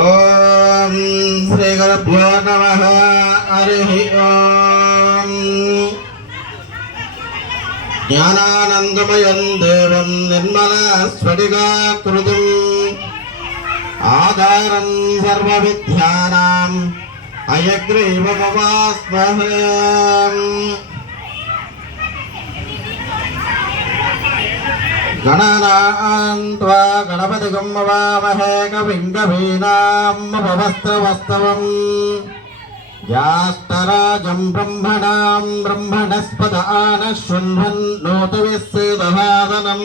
ఓం శ్రీ గురుభ్యో నమః. హరి ఓం. జ్ఞానానందమయం దేవం నిర్మల స్ఫటికాకృతిం ఆధారం సర్వ విద్యానాం హయగ్రీవముపాస్మహే. గణనాన్ త్వా గణపతిగం వామహే కవిం కవీనాముపవస్త్రవస్తవం జ్యేష్ఠరాజం బ్రహ్మణాం బ్రహ్మణస్పద ఆనశృణ్వన్నోతవిస్సేదహాదనం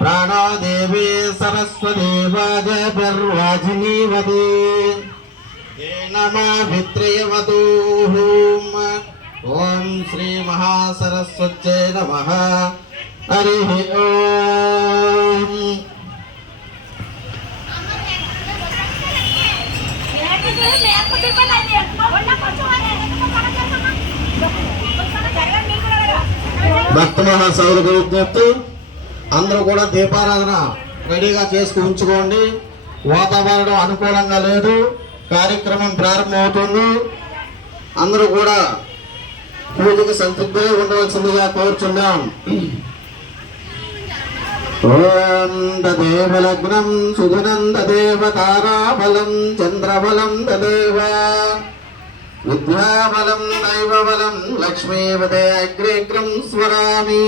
ప్రాణోదేవీ సరస్వతీ వాజభిర్వాజినీవతి నమః. ఓం శ్రీ మహాసరస్వత్యై నమః. హరి ఓం. భక్త మహాసభలకు విజ్ఞప్తి, అందరూ కూడా దీపారాధన రెడీగా చేసుకుని ఉంచుకోండి. వాతావరణం అనుకూలంగా లేదు, కార్యక్రమం ప్రారంభమవుతుంది. అందరూ కూడా పూజకు సంతృప్తిగా ఉండవలసిందిగా కోరుచున్నాం. ఓం తదేవ లగ్నం సుధనం తదేవ తారాబలం చంద్రబలం తదేవ విద్యాబలం దైవబలం లక్ష్మీపదే అగ్రేగ్రం స్మరామి.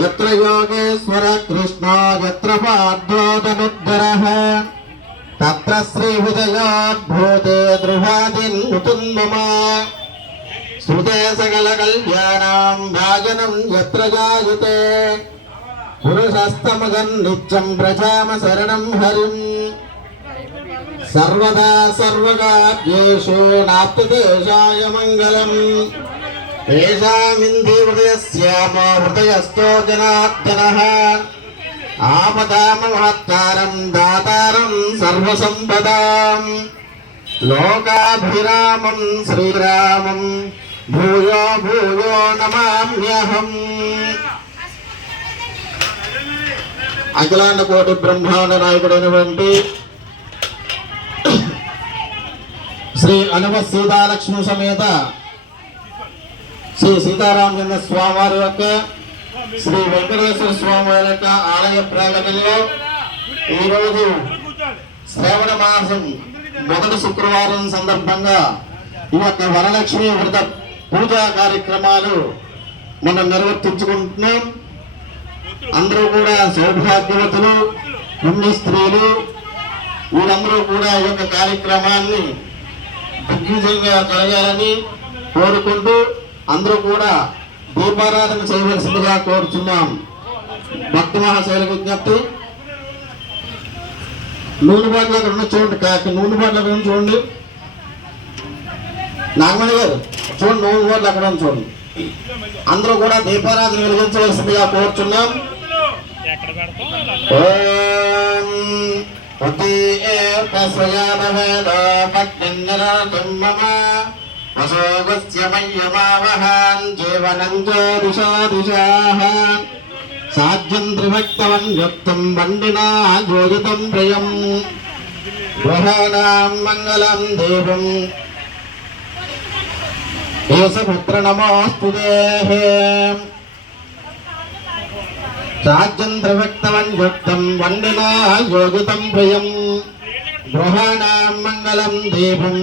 యత్ర యోగేశ్వర కృష్ణో యత్ర పార్థోదనుద్ధరః తత్ర శ్రీ విజయాద్భూతే ధ్రువాదిన్ముతున్మమ. శ్రుతే సకల కళ్యాణం భాజనం యత్ర జాయతే పురుషస్తమగన్ నిత్యం ప్రజామ శరణం హరిం. సర్వదా సర్వకార్యేషు నాప్తదేశాయ మంగళం. తేషామింది హృదయస్యామో హృదయస్థో జనార్దనః ఆపదామహత్తారం దాతారం సర్వసంపదాం లోకాభిరామం శ్రీరామం భూయో భూయో నమామ్యహం. అఖిలాండ కోటి బ్రహ్మాండ నాయకుడైనటువంటి శ్రీ అనుమ సీతాలక్ష్మి సమేత శ్రీ సీతారామచంద్ర స్వామి వారి యొక్క శ్రీ వెంకటేశ్వర స్వామి వారి యొక్క ఆలయ ప్రాంగణంలో ఈరోజు శ్రావణ మాసం మొదటి శుక్రవారం సందర్భంగా ఈ యొక్క వరలక్ష్మి వ్రత పూజా కార్యక్రమాలు మనం నిర్వర్తించుకుంటున్నాం. అందరూ కూడా సౌభాగ్యవతులు, పుణ్య స్త్రీలు, వీరందరూ కూడా ఈ యొక్క కార్యక్రమాన్ని దిగ్విజయంగా కలగాలని కోరుకుంటూ అందరూ కూడా దీపారాధన చేయవలసిందిగా కోరుచున్నాం. భక్త మహాశైల విజ్ఞప్తి, నూనె బాటలు అక్కడ ఉన్న చూడండి, నూనె బాటలు అక్కడ ఉన్న చూడండి. నాగమణి గారు చూడండి, నూనె బాటలు అక్కడ ఉన్న చూడండి. అందరూ కూడా దీపారాధన వెలిగించవలసిందిగా కోరుచున్నాం. ఓం జీవనం జ్యోతిషాదిశాః సాధ్యం త్రిభక్తవం యుక్తం వండినా యోజితం ప్రియం గ్రహాణాం మంగళం దేవం ఏసపుత్ర నమోస్తుతే. సాధ్యం త్రిభక్తవం యుక్తం వండినా యోజితం ప్రియం గ్రహాణాం మంగళం దేవం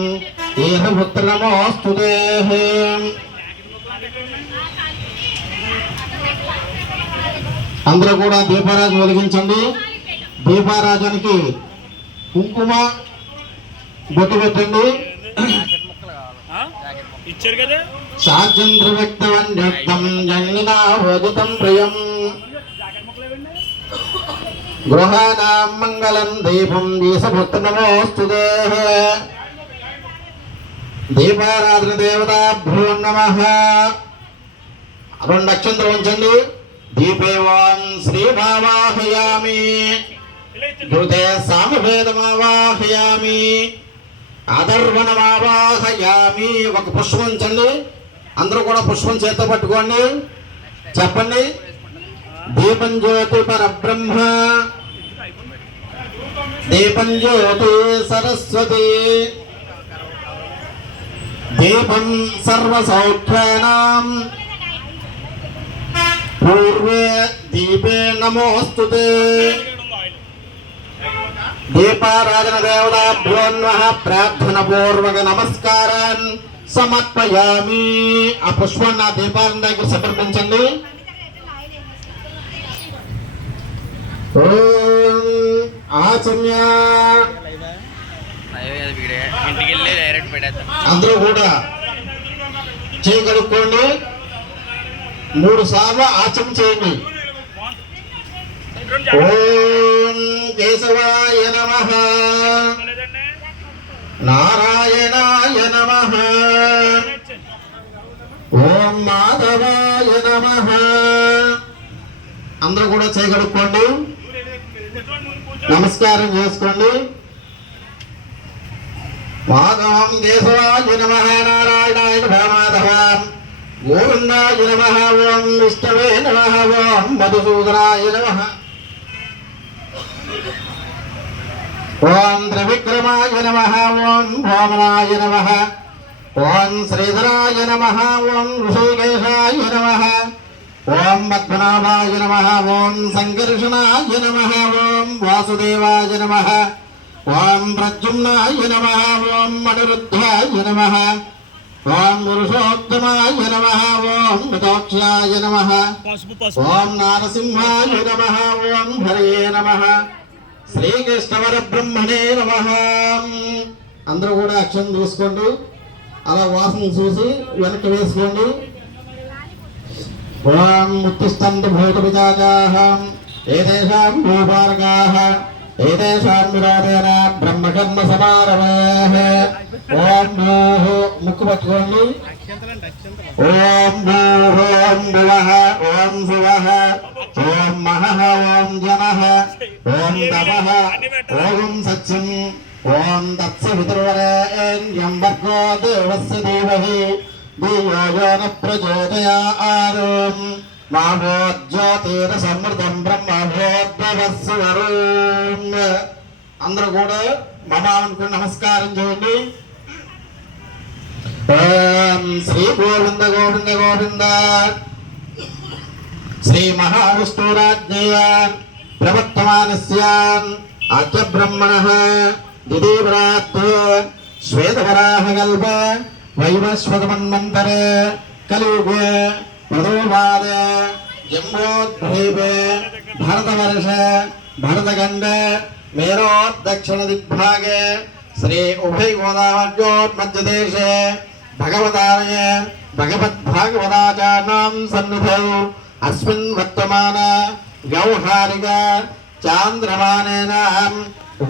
ఏసపుత్ర నమోస్తుతే. అందరూ కూడా దీపారాజు వెలిగించండి. దీపారాజానికి కుంకుమ బొట్టు పెట్టండి. సాధ్యంత్రవ్యక్తం జన్మినా హోదితం ప్రియం గృహాణాం మంగళం దీపం ఈశపుత్ర నమోస్తుతే. దీపారాధన దేవతాభ్యో నమః. రెండు అక్షంతలు ఉంచండి. దీపేవాం శ్రీమావాహయామి ధృతే సామవేదమావాహయామి అధర్వణమావాహయామి. ఒక పుష్పం ఉంచండి. అందరూ కూడా పుష్పం చేత పట్టుకోండి. చెప్పండి. దీపం జ్యోతి పరబ్రహ్మ దీపం జ్యోతి సరస్వతి దీపం సర్వసౌఖ్యానాం పూర్వే దీపే నమోస్తుతే దీపారాధన దేవతాభ్యో నమః ప్రార్థన పూర్వక నమస్కారాన్ సమర్పయామి. ఆ పుష్పాన్ని ఆ దీపారాధన దగ్గర సమర్పించండి. ఓం ఆచమ్య అందరూ కూడా చేయి కడుక్కోండి. 3 సార్లు ఆచమ చేయండి. ఓం కేశవాయ నమః నారాయణాయ నమః ఓం మాధవాయ నమః. అందరూ కూడా చేయి కడుక్కోండి, నమస్కారం చేసుకోండి. మాధవం కేశవాయ నమః నారాయణాయ నమః మాధవం గోవిందాయ నమః ఓం విష్ణవే నమః ఓం మధుసూదనాయ నమః ఓం త్రివిక్రమాయ నమః ఓం వామనాయ నమః ఓం శ్రీధరాయ నమః ఓం ఋషికేశాయ నమః ఓం పద్మనాభాయ నమః ఓం సంకర్షణాయ నమః ఓం వాసుదేవాయ నమః ఓం ప్రద్యుమ్నాయ నమః ఓం అనిరుద్ధాయ నమః ఓం పురుషోత్తమాయ నమః ఓం మితోక్షాయ నమః ఓం నారసింహాయ నమః ఓం హరయే నమః శ్రీకృష్ణవర బ్రహ్మణే నమః. అందరూ కూడా అక్షరం తీసుకోండి, అలా వాసన చూసి వెనక్కి వేసుకోండి. ఓం ఉత్తిష్టంతు భూత విజాజాః ఏతేషాం భూపాలకాః ఏతేషాం విరోధేన బ్రహ్మకర్మ సమారవేః. ఓం భూః ముక్కు పట్టుకోండి. ఓం భూః ఓం భువః ఓం శివః ఓం మహః ఓం జనః ఓం తపః ఓం సత్యం ఓం తత్సవితుర్వరేణ్యం భర్గో దేవస్య ధీమహి ధియో యో న ప్రచోదయాత్ మా భూజ్యోతిర్ సమృద్ధం బ్రహ్మ భూద్భవస్సువరుం. అందరూ కూడా మమ అనుకుని నమస్కారం చేయండి. ఓం శ్రీ గోవింద గోవింద గోవింద శ్రీ మహావిష్ణురాజ్ఞయ ప్రవర్తమానస్య ఆద్య బ్రహ్మణః దిదీవరాత్ శ్వేతవరాహకల్ప వైవస్వతమన్వంతరే కలియుగే ప్రథమపాదే జంబోద్భీపే భరతవర్ష భరతఖండ మేరోద్దక్షిణ దిగ్భాగే శ్రీ ఉభయ గోదావర్యోన్మధ్యదేశే భగవతాయ భగవద్భాగవతాచార్యాణాం సన్నిధౌ అస్మిన్ వర్తమాన వ్యవహారిక చాంద్రమానేన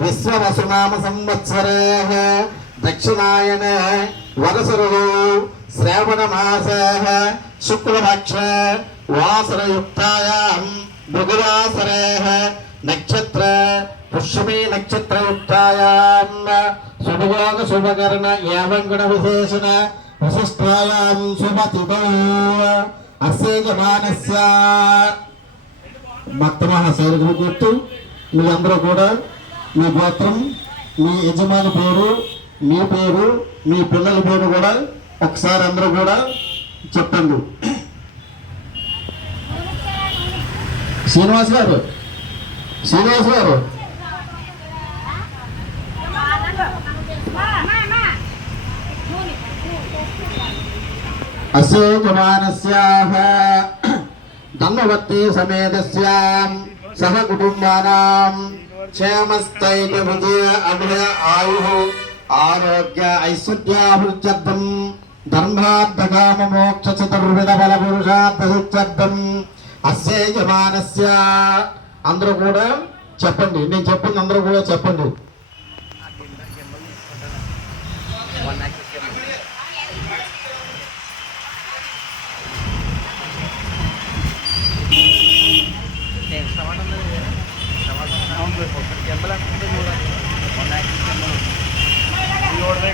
విశ్వవసునామ సంవత్సరేః దక్షిణాయనే వరసరుః శ్రావణమాసః శుక్లపక్షే వాసరయుక్తాయాం భృగువాసరేః నక్షత్ర పుష్యమీ నక్షత్రయుక్తాయాం శుభయోగ శుభకరణ ఏవం గుణ విశేషణ విశిష్టాయాం శుభతిథౌ అస్య యజమానస్య భక్తమహ శైలికి గుర్తు. మీ అందరూ కూడా మీ గోత్రం, మీ యజమాని పేరు, మీ పేరు, మీ పిల్లల పేరు కూడా ఒకసారి అందరూ కూడా చెప్పండి. శ్రీనివాస్ గారు, శ్రీనివాస్ గారు అస్య యజమానస్యాః ధన్వవర్తి సమేతస్యాం సహ కుటుంబానాం క్షేమస్థైర్య విజయ అభయ ఆయుః ఆరోగ్య ఐశ్వర్యాభివృద్ధ్యర్థం ధర్మార్థకామ మోక్ష చతుర్విధ ఫల పురుషార్థ సిద్ధ్యర్థం అస్య యజమానస్య. అందరూ కూడా చెప్పండి, నేను చెప్పింది అందరూ కూడా చెప్పండి.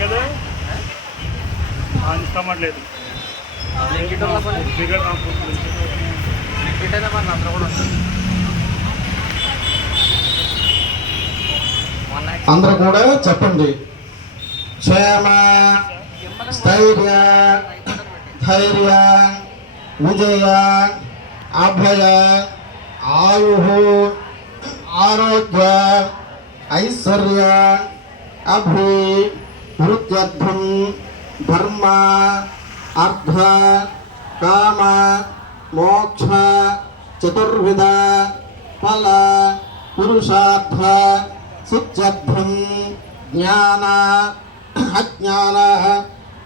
కదా ఇష్టమట్లేదు అందరూ కూడా ఉంటుంది. అందరూ కూడా చెప్పండి. క్షేమ, స్థైర్య, ధైర్య, విజయ, అభయ, ఆయు, ఆరోగ్య, ఐశ్వర్య, అభివృద్ధ్యర్థం ధర్మ, అర్థ, కామ, మోక్ష చతుర్విధ ఫల పురుషార్థ సిద్ధ్యర్థం జ్ఞాన అజ్ఞాన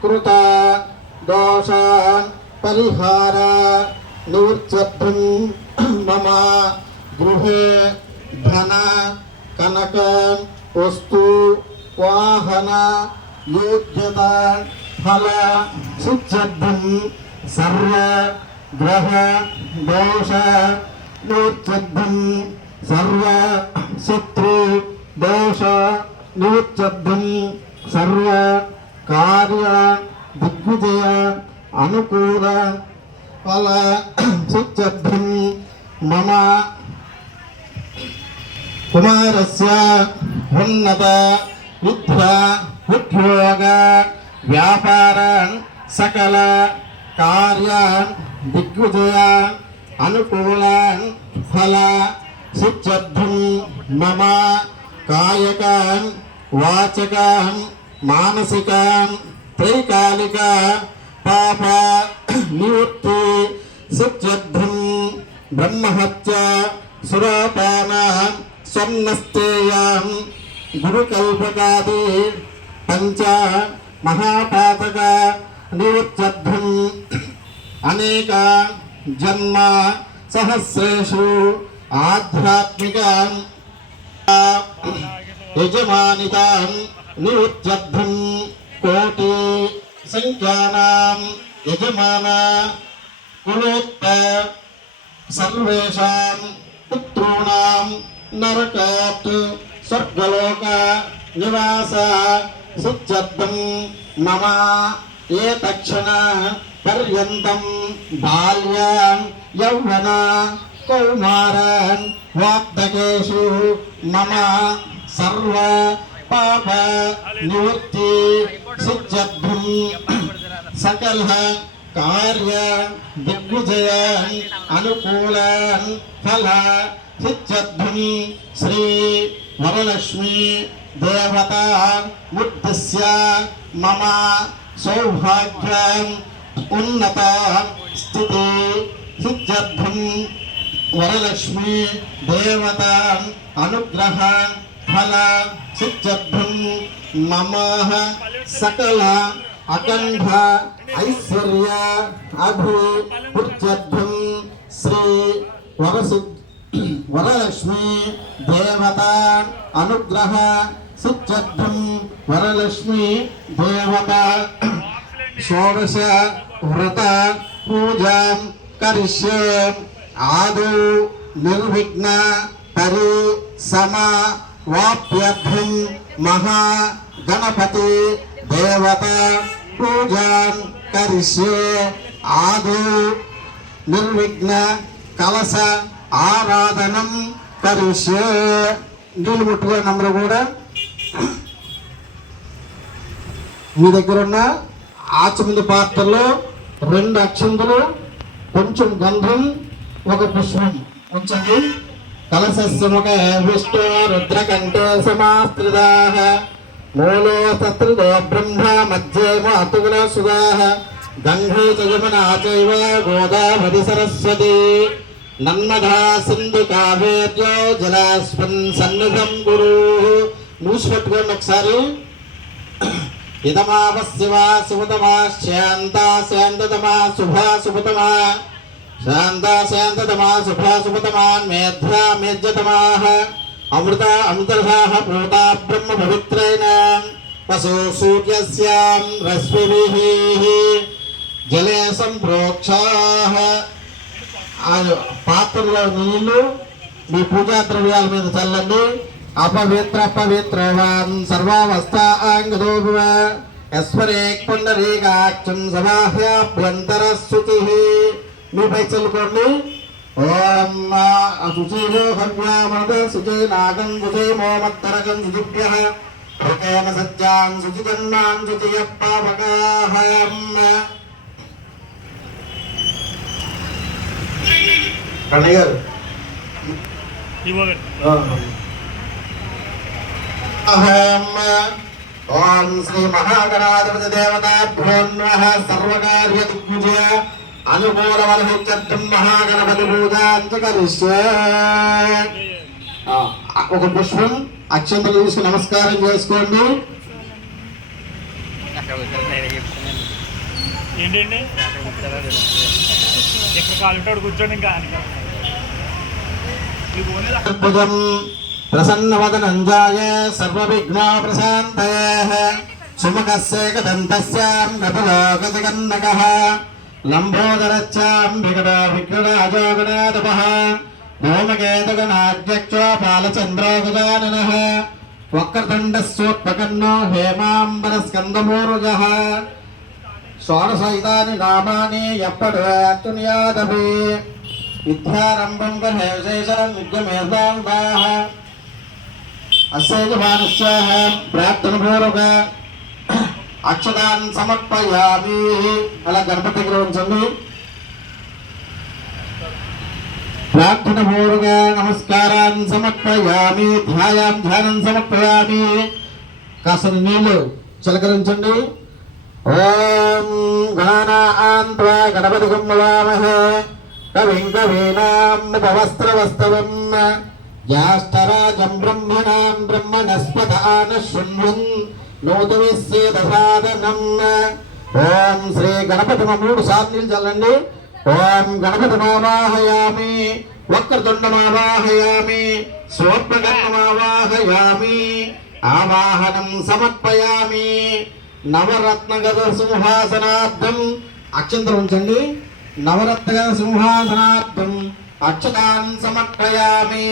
కృత దోష పరిహార నివృత్త్యర్థం మమ గృహే ధన కనక వస్తు వాహన యోగ్యత ఫల సిద్ధ్యర్థం సర్వ గ్రహ దోష నివృత్త్యర్థం సర్వ శత్రు దోష నివృత్త్యర్థం సర్వ కార్య దిగ్విజయ అనుకూల ఫల సిద్ధ్యర్థం మమ కుమారస్య ఉన్నత విద్యా ఉద్యోగ వ్యాపార సకల కార్య దిగ్విజయ అనుకూల ఫల సిద్ధ్యర్థం మమ కాయక వాచక మానసిక త్రైకాలిక పాప నివృత్తి సిద్ధ్యర్థం బ్రహ్మహత్య సురాపాన స్వర్ణస్థేయ గురుకల్పకాది పంచ మహాపాతక నివృత్త్యర్థం అనేక జన్మ సహస్రేషు ఆధ్యాత్మిక యజమానితాం నివృత్త్యర్థం కోటి సంఖ్యానాం యజమాన కులోత్త సర్వేషాం పుత్ॄణాం నరకాత్ స్వర్గలోక నివాస సిద్ధ్యర్థం మమ ఏతక్షణ పర్యంతం బాల్య యౌవన కౌమార వార్ధకేషు మమ సర్వ పాప నివృత్తి సిద్ధ్యర్థం సకల కార్య దిగ్విజయ అనుకూల ఫల సిద్ధ్యర్థం శ్రీ వరలక్ష్మీ దేవత ఉద్దేశ్య మమ సౌభాగ్య ఉన్నత స్థితి సిద్ధ్యర్థం వరలక్ష్మీ దేవత అనుగ్రహ ఫల సిద్ధ్యర్థం మమ సకల అఖండ ఐశ్వర్య అభివృద్ధ్యర్థం శ్రీ వరలక్ష్మీ దేవత అనుగ్రహ సిద్ధ్యర్థం వరలక్ష్మీ దేవత షోడశ వ్రత పూజాం కరిష్యే ఆదౌ నిర్విఘ్న వాప్యర్థం మహా గణపతి దేవత పూజాం కరిష్యే ఆదౌ నిర్విఘ్న కలశ ఆరాధనం కరిష్యే. నీళ్ళు ముట్టుకునే నంబర్ కూడా మీ దగ్గర ఉన్న ఆచముందు పాత్రలో 2 అక్షంతులు, కొంచెం గంధం, ఒక పుష్పం ఉంచండి. కలశస్యముఖ విష్ణు రుద్రకంఠే సమాస్త్రితాః మూలో సత్రిదో బ్రహ్మ మధ్యేమ అతుగుల సుధాః గంగే చ యమునా చైవ గోదావరి సరస్వతి నర్మదా సింధు కావేర్యో జలాస్మిన్ సన్నిధం గురు. మూసి పెట్టుకోండి ఒకసారి. ఇదమావశివా శివతమా శాంతా శాంతతమా శుభా శుభతమా శాంతా శాంతతమా శుభా శుభతమాన్ మేధ్రా మేధ్యతమాః అమృత అమృతర్షాః పూతా బ్రహ్మ పవిత్రేణ వసో సూర్యస్యాం రశ్మిభిః జలే సంప్రోక్షాః. ఆ పాత్రలో నీళ్లు మీ పూజా ద్రవ్యాల మీద చల్లండి. అపవిత్రవాన్ సర్వావస్థాంగదో యస్మరే పుండరీకాక్షం సమాహ్యాభ్యంతర శుచి. మీపై చల్లుకోండి. ఓం అశుచీలో హవ్యామృత శుచే నాగం శుచే మోమత్తరకం శుచిభ్యః ఋకేన సత్యాన్ శుచిజన్మాన్ శుచియః పావకాహం. కన్నయ్య గారు ఓం శ్రీ మహాగణాధిపతి దేవతాభ్యో నమః. సర్వకార్య దిగ్విజయ అనుకూల వరహిత్యర్థం మహాగణపతి పూజాంచ కరిష్యే. ఒక పుష్పం అక్షంతలు తీసుకుని నమస్కారం చేసుకోండి. ఏంటండి ఇక్కడ కాలుంటాడు కూర్చోండి. ఇంకా ప్రసన్నవదనంజాయ సర్వవిఘ్నో ప్రశాంతయః సుముఖస్యేకదంతస్యాం గతలోకజగన్నకః లంబోదరచ్చాం వికటో విఘ్నరాజోగణాధపః ధూమకేతుగణాధ్యక్షో బాలచంద్రో గజాననః వక్రతుండస్యోత్పకన్నో హేమాంబరస్కందమూరుజః షోడశైతాని నామాని ఎప్పటియాదపి విద్యారంభం విశేషం విద్యమేధాంగాః అస్యజమానస్య ప్రార్థనపూర్వక అక్షతాన్ సమర్పయామి. అలా గణపతి గ్రహించండి. ప్రార్థనపూర్వక నమస్కారాన్ని సమర్పయామి. ధ్యానం సమర్పయామి. కాస్త నీళ్లు చిలకరించండి. ఓం గణానాం త్వా గణపతిం నమామహే కవిం కవీనాముపవస్త్రవస్తవం జ్యేష్ఠరాజం బ్రహ్మణాం బ్రహ్మణస్పదాన శృణ్వన్ నోతవిశ్చేదసాదనం. ఓం శ్రీ గణపతి 3 సార్లు నీళ్ళు చల్లండి. ఓం గణపతిమావాహయామి వక్రతుండమావాహయామి స్వప్నకర్మమావాహయామి ఆవాహనం సమర్పయామి. నవరత్నగత సింహాసనార్థం అక్షంతలు ఉంచండి. నవరత్నగత సింహాసనార్థం అక్షతాన్ సమర్పయామి.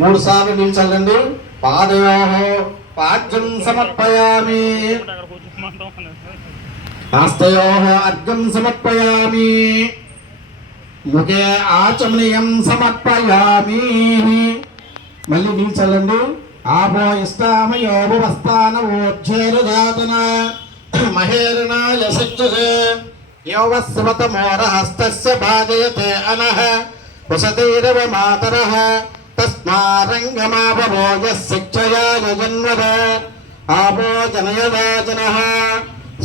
3 సార్లు నీళ్ళు చల్లండి. పాదయోః పాద్యం సమర్పయామి. హస్తయోః అర్ఘ్యం సమర్పయామి. ముఖే ఆచమనీయం సమర్పయామి. మళ్ళీ నీళ్ళు చల్లండి. ఆపో ఇష్టామయోపస్థాన ఓజ్జేరుదాతన మహేరణాయ శిక్షసే యోవస్వతమోరహస్తస్య భాజయతే అనః వసతీరవ మాతరః తస్మారంగమాపమోజ శిక్షయా యజన్వద ఆపో జనయదాజనః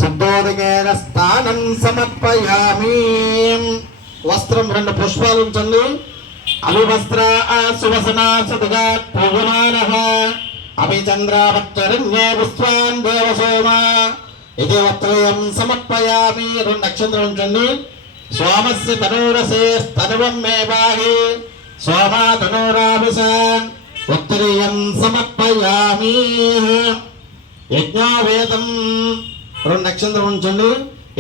శుద్ధోదకేన స్థానం సమర్పయామి. వస్త్రం 2 పుష్పాలు ఉంచండి. అవివస్త్ర సువసనా సతగా పూగుణానః అభిచంద్రావచ్చరణ్యే విశ్వాన్ దేవసోమ ఇది వస్త్రయం సమర్పయామి. 2 నక్షత్రం ఉంచండి. సోమస్య తనూరసే స్తనువం మే బాహి సోమా తనూరాభిషాన్ ఉత్తరీయం సమర్పయామి. యజ్ఞావేదం 2 నక్షత్రం ఉంచండి.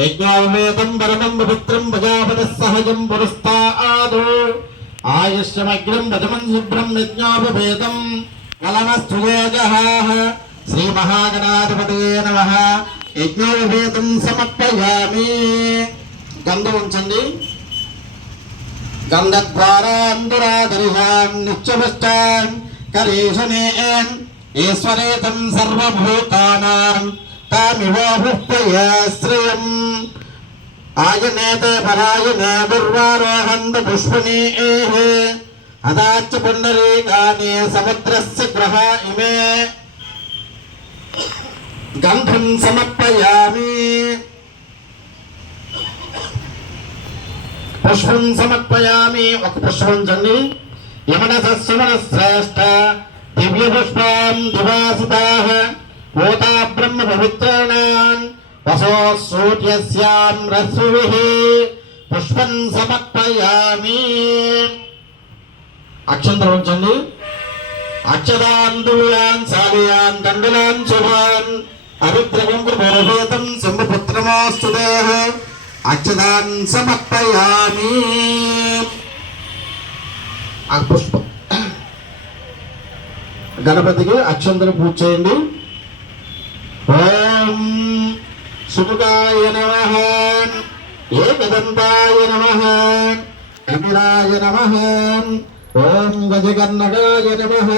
యజ్ఞావేదం పరమం పవిత్రం ప్రజాపతి సహజం పురస్తాదు ఆయుష్యమగ్రం ప్రథమం శుభ్రం యజ్ఞోపవేదం కలనస్తుజేజః. శ్రీ మహాగణాధిపతయే నమః. యజ్ఞోపవేదం సమర్పయామి. గంధం ఉంచండి. గంధద్వారాంధురాధరిషాన్ నిత్యపుష్టాన్ కరీషణేన్ ఈశ్వరేతం సర్వభూతానాం తామివోహుప్యయే శ్రియం ఆయనేతే పరాయనే దుర్వారోహంత పుష్పణీః అదాచ్చ పుండరీకాని సముద్రస్య గ్రహ ఇమే గంధం సమర్పయామి. పుష్పం సమర్పయామి. 1 పుష్పం ఉంచండి. యమనసస్సుమన శ్రేష్ఠ దివ్య పుష్పం దివాసితాః భూతా బ్రహ్మ పవిత్రాణాన్ వసో సూర్యస్యాం రస్సుభిః పుష్పం సమర్పయామి. అక్షంతలు ఉంచండి. అక్షదాన్ దువ్యాన్ సాలియాన్ దండలాన్ శుభాన్ అవిద్రవం కృపేతం శంభుపుత్రమోస్తుదేః అక్షదాన్ సమర్పయామి. ఆ పుష్పం గణపతికి అక్షంతలు పూజ చేయండి. ఓం సుముఖాయ నమః. ఏకదంతాయ నమః కపిలాయ నమః ఓం గజకర్ణకాయ నమః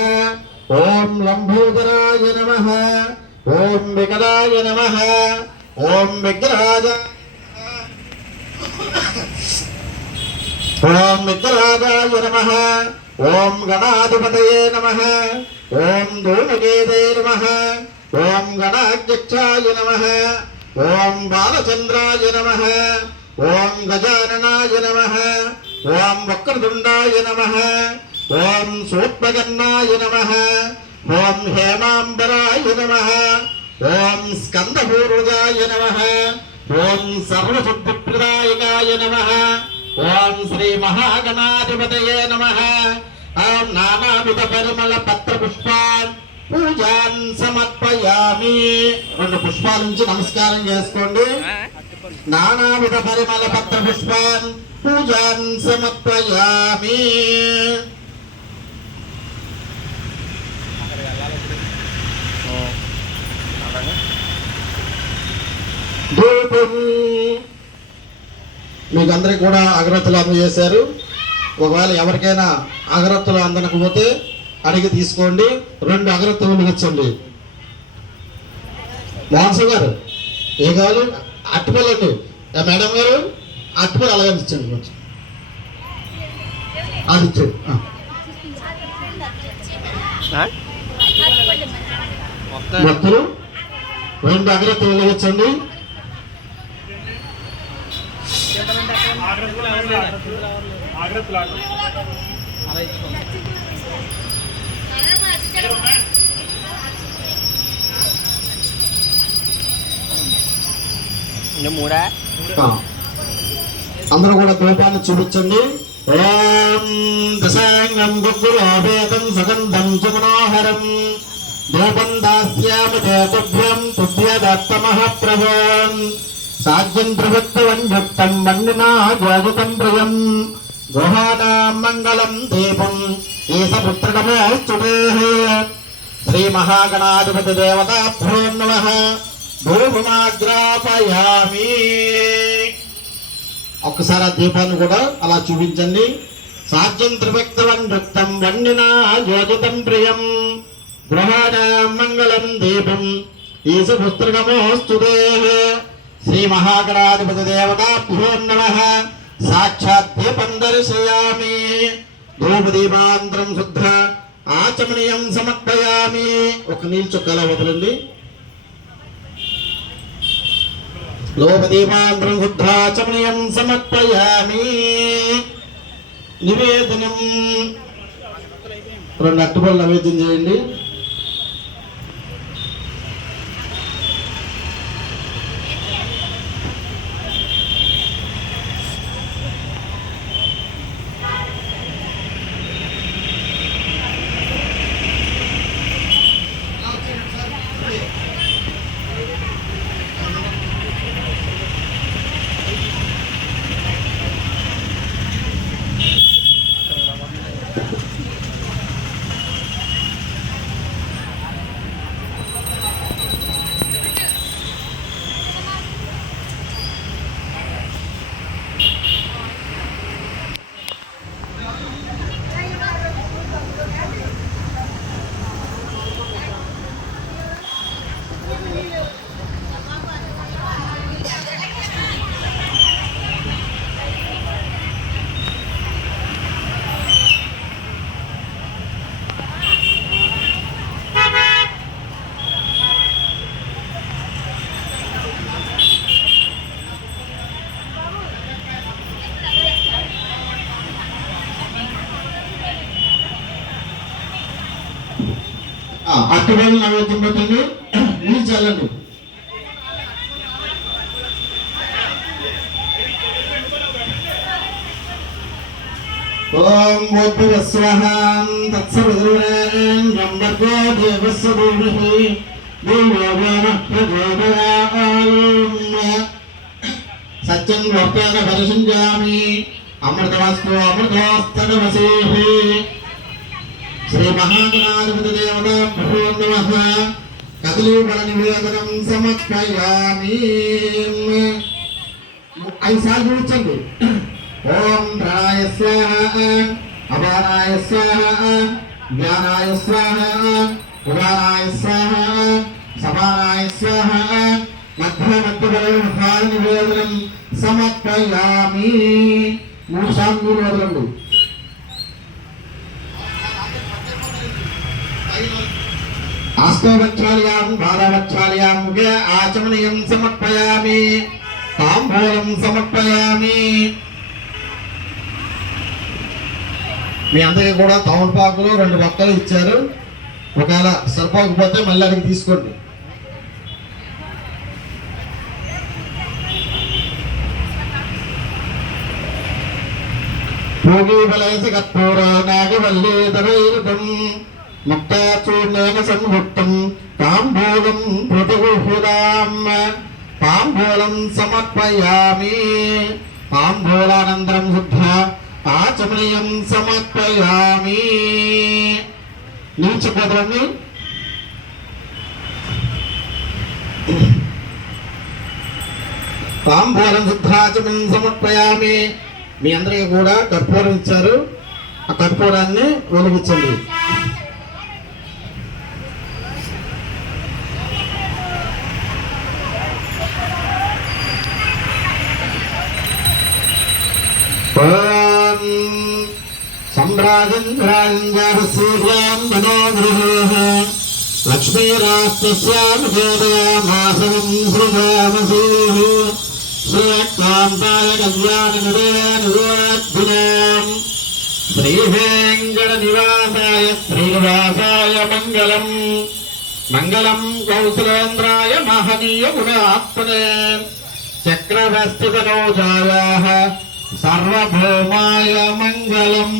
ఓం లంబోదరాయ నమః ఓం వికటాయ నమః ఓం విగ్రహాయ ఓం విగ్రహాయ నమః ఓం గణాధిపతయే నమః ఓం ధూమకేతే నమః ఓం గణాధ్యక్షాయ నమః ఓం బాలచంద్రాయ నమః ఓం గజాననాయ నమః ఓం వక్రతుండాయ నమః ఓం సూత్పకర్ణాయ నమః ఓం హేమాంబరాయ నమః ఓం స్కందపూర్వజాయ నమః ఓం సర్వశుద్ధిప్రదాయకాయ నమః ఓం శ్రీ మహాగణాధిపతయే నమః ఓం నానావిధ పరిమళ పత్ర పుష్పాన్ పూజాన్ సమర్పయామి. 2 పుష్పాల నుంచి నమస్కారం చేసుకోండి. నానావిధ పరిమళ పత్ర పుష్పాన్ పూజాన్ సమర్పయామి. ధూపం మీకు అందరికి కూడా అగరత్తులు అందజేశారు. ఒకవేళ ఎవరికైనా అగరత్తులు అందనకపోతే అడిగి తీసుకోండి. 2 అగరత్తులు వెలిగించండి. మోహన్ గారు ఏ కావాలి? అట్టుపల్లండి. మేడం గారు అట్టుపల్లి అలాగే ఇచ్చండి. కొంచెం అది ఇచ్చండి. భక్తులు 2 అగరత్తులు వెలిగించండి. అందరూ కూడా దూపాన్ని చూపించండి. ఓం దశాంగం గుగ్గులోపేతం సగంధం సుమనోహరం దూపం దాస్యామి తుభ్యం తుభ్యదత్తమః ప్రభోం సాధ్యం ప్రవృత్తవన్యుక్తం వండినా జ్యోతితం ప్రియం గృహాణాం మంగళం దీపం ఈశపుత్రకమోస్తుతే. శ్రీ మహాగణాధిపతి దేవతాభ్యో నమః. ధూపమాగ్రాపయామి. ఒక్కసారి ఆ దీపాన్ని కూడా అలా చూపించండి. సాధ్యం త్రిభక్తవన్యుక్తం వండినా జ్యోతితం ప్రియం గృహాణాం మంగళం దీపం ఈశపుత్రకమోస్తుతే. శ్రీ మహాగణాధిపతి దేవతాభ్యో నమః. సాక్షాత్ దీపం దర్శయామి. ధూపదీపాంతరం శుద్ధ ఆచమనీయం సమర్పయామి. ఒక నీళ్ళు చుక్కలా వదలండి. లోపదీపాంతరం శుద్ధ ఆచమనీయం సమర్పయామి. నివేదనం 2 అట్టుపళ్ళు నైవేద్యం చేయండి. అట్టుపళ్ళు నైవేద్యం పెట్టండి. నీళ్ళు చల్లండి. ఓం భూర్భువస్వః తత్సవితుర్వరేణ్యం భర్గో దేవస్య ధీమహి ధియో యో నః ప్రచోదయాత్. సత్యం లోకేన పరిశుంజామి అమృతమస్తు అమృతోస్తనవసేః. శ్రీ మహాగణాధిపతి దేవతాభ్యో నమః. కదలీఫల నివేదనం సమర్పయామి. 5 సార్లు చూపించండి. ఓం ప్రాణాయ స్వాహ, అపానాయ స్వాహ, జ్ఞానాయ స్వాహ, ఉదానాయ స్వాహ, సమానాయ స్వాహ, మధ్య మధ్య నివేదనం సమర్పయామి. 3 సార్లు వదలండి. అష్టవత్సాల్యాం 12 ఆచమనీయం సమర్పయామి. తాంబూలం సమర్పయామి. మీ అందరికీ కూడా తమలపాకులు 2 బక్కలు ఇచ్చారు. ఒకవేళ సరిపోకపోతే మళ్ళీ అడిగి తీసుకోండి. భోగీబలైసి కర్పూర నాగవల్లీధరైరుతం ముక్తాచూర్ణేన సంయుక్తం తాంబూలం ప్రతిగృహ్యతాం. తాంబూలం సమర్పయామి. తాంబూలానంతరం శుద్ధ ఆచమనీయం సమర్పయామి. నిలిచిపోతాన్ని తాంబూలం శుద్ధాచమనం సమర్పయామి. మీ అందరికీ కూడా కర్పూరం ఇచ్చారు. ఆ కర్పూరాన్ని వెలిగించండి. సూర్యాం మనోగృహ లక్ష్మీరాష్ట్రస్యాం మాసం సృజామసీ శ్రీకాంతాయ కళ్యాణనివేదినాం శ్రీవేంకట నివాసాయ శ్రీనివాసాయ మంగళం. మంగళం కౌసలేంద్రాయ మహనీయ గుణాత్మనే చక్రవర్తితనోజాయాః సర్వభౌమాయ మంగళం.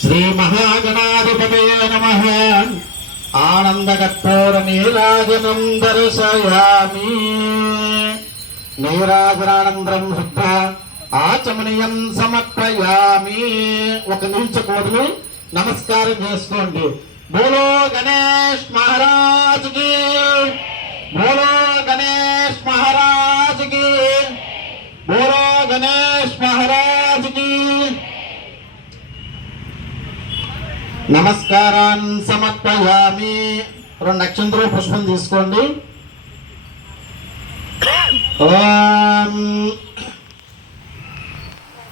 శ్రీ మహాగణాధిపతయే నమః. ఆనందకర్పూర నీరాజనం దర్శయామి. నీరాజనానందరం శుద్ధ ఆచమనీయం సమర్పయామి. ఒక నిలిచకూడదు, నమస్కారం చేసుకోండి. బోలో గణేష్ మహారాజ్ కి, బోలో గణేష్ మహారాజ్ కి, బోలో గణేష్ మహారాజ్ కి. నమస్కారాన్ని సమర్పయామి. 2 అక్షంతలు పుష్పం తీసుకోండి. ఓం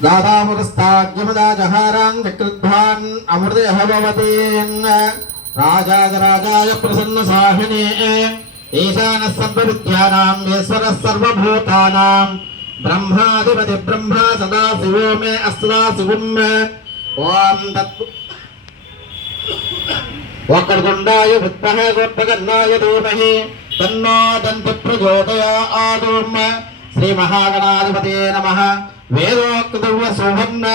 దాదాపురస్తాగ్యమదాజహారాన్ చక్రుద్ధాన్ అమృతేహభవతీన్ రాజాజరాజాయ ప్రసన్న సాహినే ఈశాన సర్వవిద్యానాం ఈశ్వరః సర్వభూతానాం బ్రహ్మాధిపతి బ్రహ్మ సదాశివో మే అస్సదాశివం. ఓం తత్ వక్రతుండాయ విద్మహే గోత్రగన్నాయ ధీమహి తన్నో దంతి ప్రచోదయాత్. శ్రీ మహాగణాధిపతే నమః. వేదోక్త సువర్ణ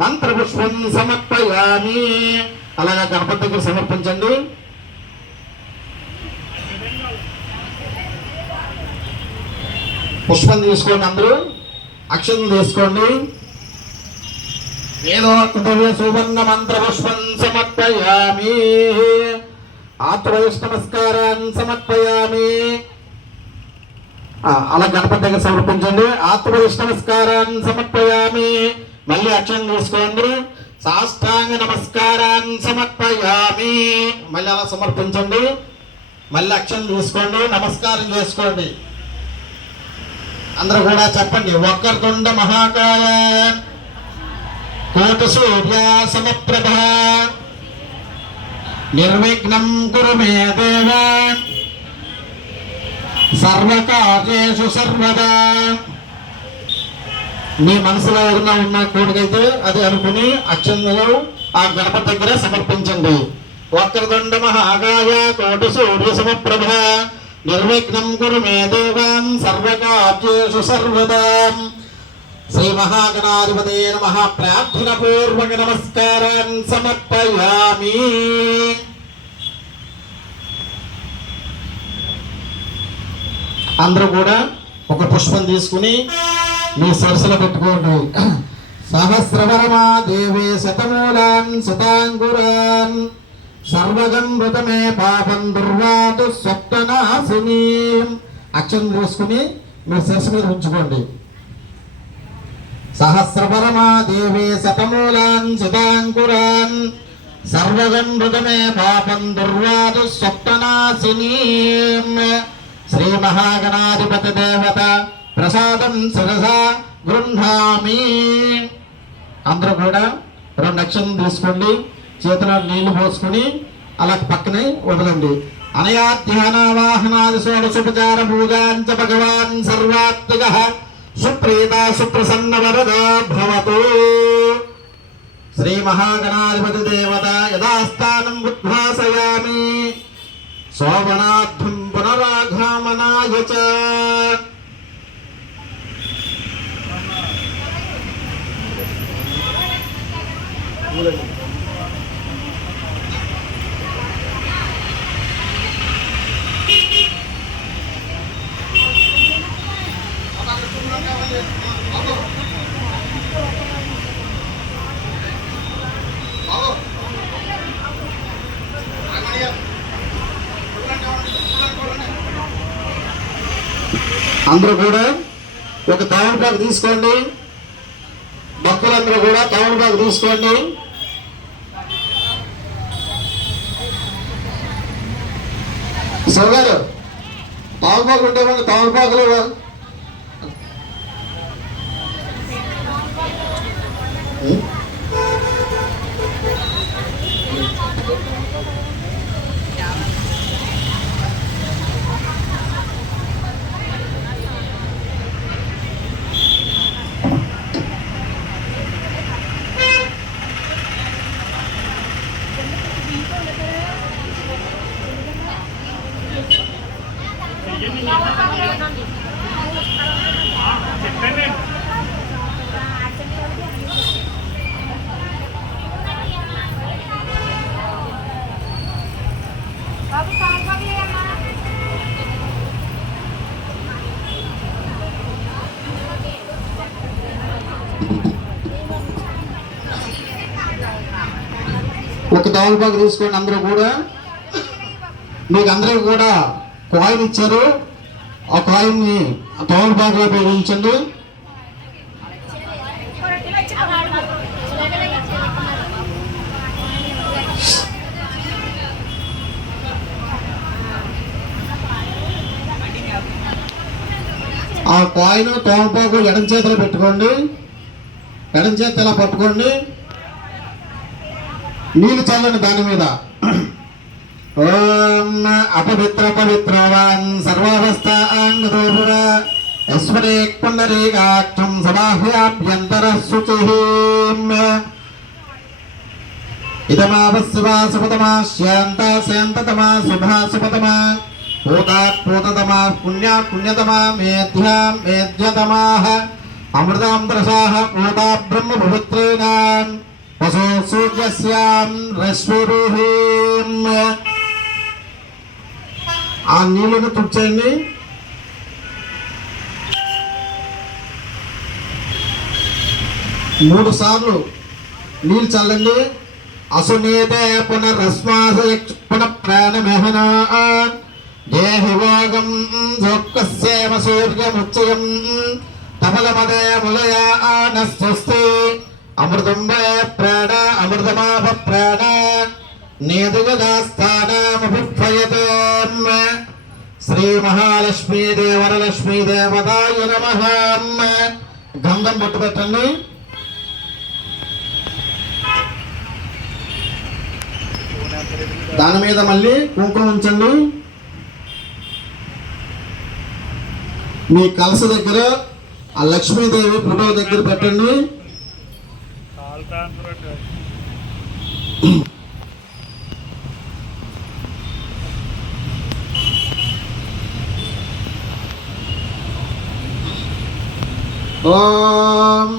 మంత్రపుష్పం సమర్పయామి. అలాగే గణపతికి సమర్పించండి. పుష్పం తీసుకోండి. అందరూ అక్షరం తీసుకోండి. వేదోక్త సువర్ణ మంత్రపుష్పం సమర్పయామి. ఆత్మవైష్ణ నమస్కారాన్ని సమర్పయామి. అలా గణపతి దగ్గర సమర్పించండి. ఆత్మవైష్ణ నమస్కారాన్ని సమర్పయామి. మళ్ళీ అక్షరం తీసుకోండి. సాష్టాంగ నమస్కారాన్ని సమర్పయామి. మళ్ళీ అలా సమర్పించండి. మళ్ళీ అక్షరం తీసుకోండి. నమస్కారం చేసుకోండి. అందరూ కూడా చెప్పండి. వక్రతుండ మహాకాయ కోటి సూర్య సమప్రభ నిర్విఘ్నం కురు మే దేవ సర్వకార్యేషు సర్వదా. మీ మనసులో ఏదైనా ఉన్న కోరికైతే అది అనుకుని అక్షంతలు ఆ గణపతి దగ్గర సమర్పించండి. వక్రతుండ మహాకాయ కోటి సూర్య సమప్రభ నిర్విఘ్నం కురు మే దేవం సర్వకార్యేషు సర్వదా. శ్రీ మహాగణాధిపతే నమః. ప్రార్థన పూర్వక నమస్కారాన్ని సమర్పయామి. అందరూ కూడా ఒక పుష్పం తీసుకుని మీ సరస్సులో పెట్టుకోండి. సహస్రవరమా దేవే శతమూలాన్ శతాంకురాన్ సర్వగం మృతమే పాపం దుర్వాతు స్వప్ననాశిని. అక్షరం తీసుకుని మీరు శిరస్సు మీద ఉంచుకోండి. సహస్రపరమా దేవి శతమూలాన్ చితాంకురాన్ సర్వగం మృగమే పాపం దుర్వాదు స్వప్ననాశినీ శ్రీ మహాగణాధిపతి దేవత ప్రసాదం శిరసా గృహామి. అందరూ కూడా 2 అక్షరం తీసుకోండి, చేతిలో నీళ్లు పోసుకొని అలా పక్కనే వదలండి. అనయా ధ్యానావాహనాది షోడశోపచార పూజాంచ భగవాన్ సర్వాత్మకః సుప్రీత సుప్రసన్న వరదా భవతు. శ్రీ మహాగణాధిపతి దేవత యథాస్థానం ఉద్భాసయామి శోభనార్థం పునరాగమనాయ చ. అందరూ కూడా ఒక తమలపాకు తీసుకోండి. భక్తులందరూ కూడా తమలపాకు తీసుకోండి. శివగారు తమలపాకులు ఉంటే మన తమలపాకులు ఒక తమలపాకు తీసుకోండి. అందరూ కూడా మీకు అందరికీ కూడా కాయిన్ ఇచ్చారు. ఆ కాయిన్ని తమలపాకులో ఉపయోగించండి. ఆ కాయిన్ తమలపాకు ఎడం చేతిలో పెట్టుకోండి. ఎడం చేతి ఇలా పట్టుకోండి. నీళ్ళు చల్లండి దాని మీద. ఓం అపవిత్ర పవిత్రవాన్ సర్వావస్థాంగదోపుర యస్మరేక్ పుండరీకాక్షం సమాహ్యాభ్యంతర శుచిః ఇదమావస్యవా సుపతమా శాంతా శాంతతమా శుభా శుభతమా పూతాత్ పూతతమా పుణ్యా పుణ్యతమా మేధ్యా మేధ్యతమాః అమృతాంతరసాః పూతా బ్రహ్మ పవిత్రేణాం వసో సూర్యస్యాం రశ్మిరుహీం. ఆ నీళ్ళను తుడిచేయండి. మూడు సార్లు నీళ్ళు చల్లండి. అసునీతే పునరస్మాస పునః ప్రాణమహన దేహిభోగం జోక్కస్యేమ సూర్యముచ్చయం తమలమదే ములయా ఆనస్వస్తి అమృతం వే ప్రాణ అమృతమాప ప్రాణ నేదుగదాస్థానమభిప్రయతే. శ్రీ మహాలక్ష్మీ దేవరలక్ష్మీ దేవతాయ నమః. గంధం బొట్టు పెట్టండి. దాని మీద మళ్ళీ కుంకుమ ఉంచండి. మీ కలస దగ్గర ఆ లక్ష్మీదేవి ఫోటో దగ్గర పెట్టండి. ఓం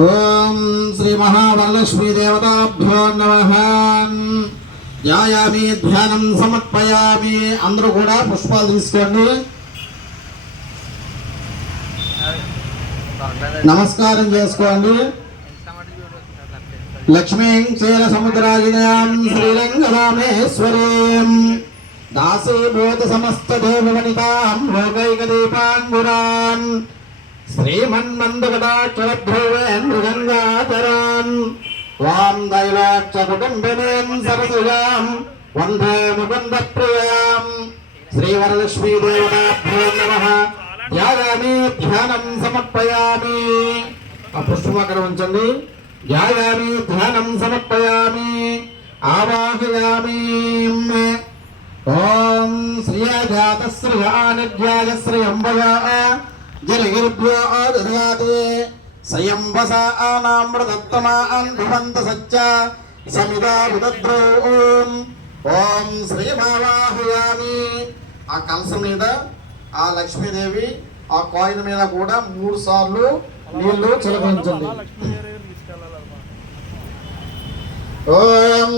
ఓం శ్రీ మహావరలక్ష్మీ దేవతాభ్యో నమః. ధ్యాయామి ధ్యానం సమర్పయామి. అందరూ కూడా పుష్పాలు తీసుకోండి. నమస్కారం చేసుకోండి. లక్ష్మీం క్షీర సముద్రాజినాం శ్రీరంగరామేశ్వరీం దాసీభూత సమస్త దేవవనితాం లోకైక దీపాంగురాన్ శ్రీమన్మందకటాక్షరభ్రువేన్ మృగంగాధరాన్ వాం దైలాక్ష కుటుంబినీం సరసుయాం వందే ముకుంద ప్రియాం శ్రీవరలక్ష్మీ దేవతాభ్యో నమః ధ్యాయామి ధ్యానం సమర్పయామి. ఆ పుష్పం అక్కడ ఉంచండి. ధ్యాయామి ధ్యానం సమర్పయామి ఆవాహయామి. ఓం శ్రీయాజాత శ్రీయానజ్ఞాయ శ్రీయంబయా జలగిరిభ్యో దధాతే సయంబసానామృతత్తమాన్ భవంత సచ్చ సమిదా విదద్రో. ఓం శ్రీమావాహయామి. ఆ కలశం మీద ఆ లక్ష్మీదేవి ఆ కాయిన్ మీద కూడా 3 సార్లు నీళ్లు చిలకరించండి. ఓం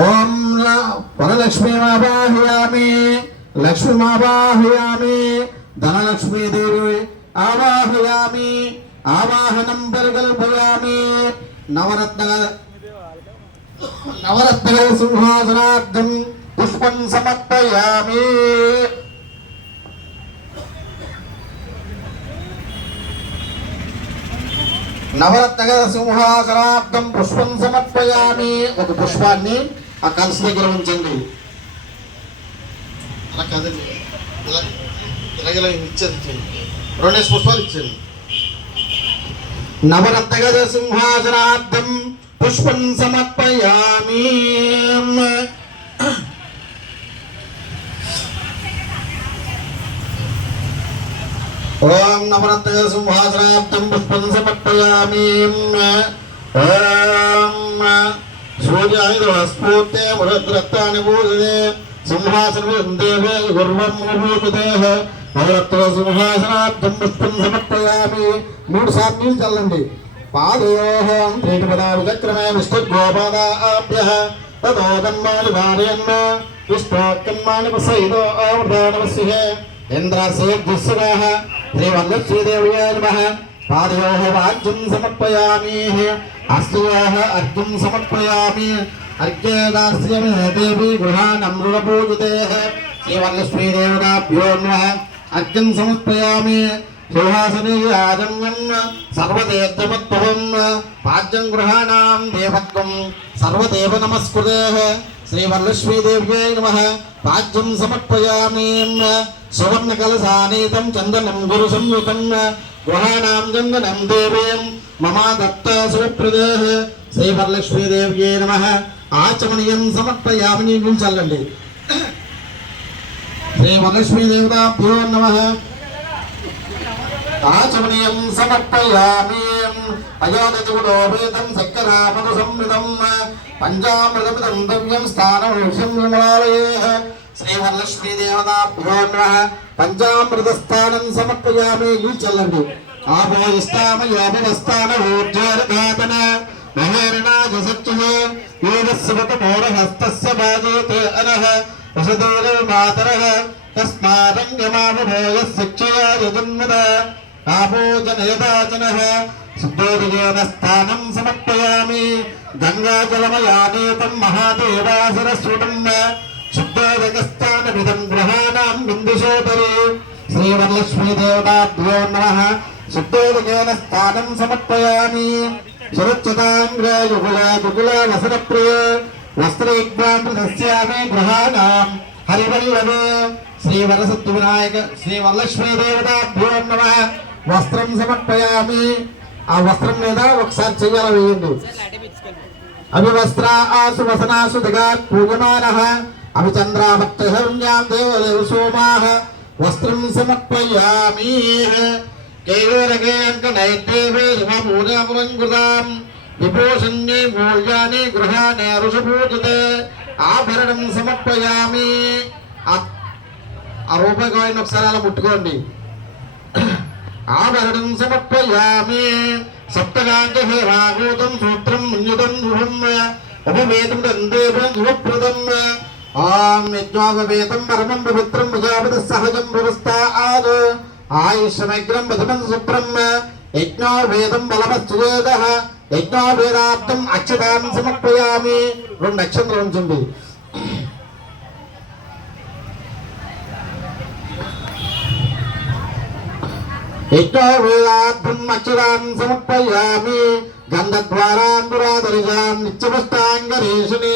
ఓం వరలక్ష్మీమావాహయామి లక్ష్మీమావాహయామి ధనలక్ష్మీదేవి ఆవాహయామి. ఆవాహనం పరికల్పయామి. నవరత్న సింహాసనార్థం పుష్పం సమర్పయామి. నవరత్న సింహాసనార్థం పుష్పం సమర్పయామి. ఒక పుష్పాన్ని ఆ కలశ దగ్గర ఉంచండి. అలా కాదండి, ఇలా ఇచ్చేది 2 పుష్పాలు ఇచ్చేది. నవరత్న సింహాసనార్థం పుష్పం సమర్పయామి. ఓం నవరత్న సింహాసనార్థం పుష్పం సమర్పయామి. ఓం సూర్యాయుధస్ఫూర్తే మురద్రత్తాని పూజతే సింహాసనం దేవే గుర్వం విభూషితే. నవరత్న సింహాసనార్థం పుష్పం సమర్పయామి. 3 సార్లు చల్లండి. పాదయోహం ప్రీతిపదావిచక్రమే విష్ణుగోపాదాభ్యః తతో కన్మాని వారయన్న విష్ణోకన్మాని పసైదో ఆవృతానవస్యే ఇంద్రసేద్యుస్సురాః శ్రీవల్లశ్రీదేవ్యాయ నమః. పాదయోః వాజ్యం సమర్పయామి. హస్తయోః అర్ఘ్యం సమర్పయామి. అర్ఘ్యే దాస్యామి దేవి గృహాణమృతపూజితే శ్రీవల్లశ్రీదేవతాభ్యో నమః. అర్ఘ్యం సమర్పయామి. సుహాసనీయాజన్యం సర్వదేవోద్భవం పాద్యం గృహాణాం దేవత్వం సర్వదేవ నమస్కృతే శ్రీవరలక్ష్మీదేవ్యై నమః. పాద్యం సమర్పయామి. సువర్ణ కలశానీతం చందనం గురు సంయుతం గృహాణాం చందనం దేవీం మమ దత్త సుప్రదే శ్రీవరలక్ష్మీదేవ్యై నమః. ఆచమనీయం సమర్పయామి. నీళ్ళు చల్లండి. శ్రీవరలక్ష్మీదేవతాభ్యో నమః. ఆచమనీయం సమర్పయామి. అయోధ్యచూడోపేతం చక్కరాపదు సంవిధం పంచామృతమిదం ద్రవ్యం స్థానం విమాలయే శ్రీవరలక్ష్మీదేవతాభ్యో నమః. పంచామృత స్థానం సమర్పయామి. చల్లండి. ఆభోస్తామయోపస్థాన ఊర్ధ్వరఘాతన మహేరణాజ సత్యః యోగస్వతమోరహస్తస్య బాజేతే అనః వసదేవ మాతరః తస్మాదంగమాభోయ శిక్షయా యజన్మద ఆభోజనయదాచనః. శుద్ధోదయేన స్థానం సమర్పయామి. గంగాజలమయానేతం మహాదేవాసురస్ఫుటం శుద్ధోదకస్థానమిదం గృహాణాం బిందుశోదరి శ్రీవరలక్ష్మీదేవతాభ్యో నమః. శుద్ధోదకేన స్థానం సమర్పయామి. సురక్షతాంగ్రయుగుల వసనప్రియ వస్త్రైగ్రాంతస్యామి గృహాణాం హరివల్లభే శ్రీవరసత్తు వినాయక శ్రీవరలక్ష్మీదేవతాభ్యో నమః. వస్త్రం సమర్పయామి. ఆ వస్త్రం మీద ఒకసారి చెయ్యాల వేయండి. అభివస్త్ర ఆసు వసనాసు జగాత్ పూజమానః అభిచంద్రాభక్తహరుణ్యాం దేవదేవ సోమాః. వస్త్రం సమర్పయామి. కేయూరకేంకనైదేవే శుభపూజాపురంకృతాం విభూషణ్యే మూల్యాని గృహాణే ఋషభూజితే. ఆభరణం సమర్పయామి. ఆ రూపాయి కాయిన్ ఒకసారి అలా ముట్టుకోండి. ఆభరణం సమర్పయామి. సప్తగాంగూతం సూత్రం మున్యుతం శుభం ఉపవేదం దేవం శుభప్రదం. ఆం యజ్ఞోపవేతం పరమం పవిత్రం ప్రజాపతి సహజం పురస్తాద్ ఆయుష్యమగ్రం ప్రథమం శుభ్రం యజ్ఞో వేదం బలవస్తువేదః యజ్ఞో వేదార్థం అక్షతాం సమర్పయామి. 2 అక్షంతలు ఉంచండి. యజ్ఞో వేదార్థం అక్షతాం సమర్పయామి. గంధద్వారాంబురాధరిజాం నిత్యపుష్టాంగరేషిణే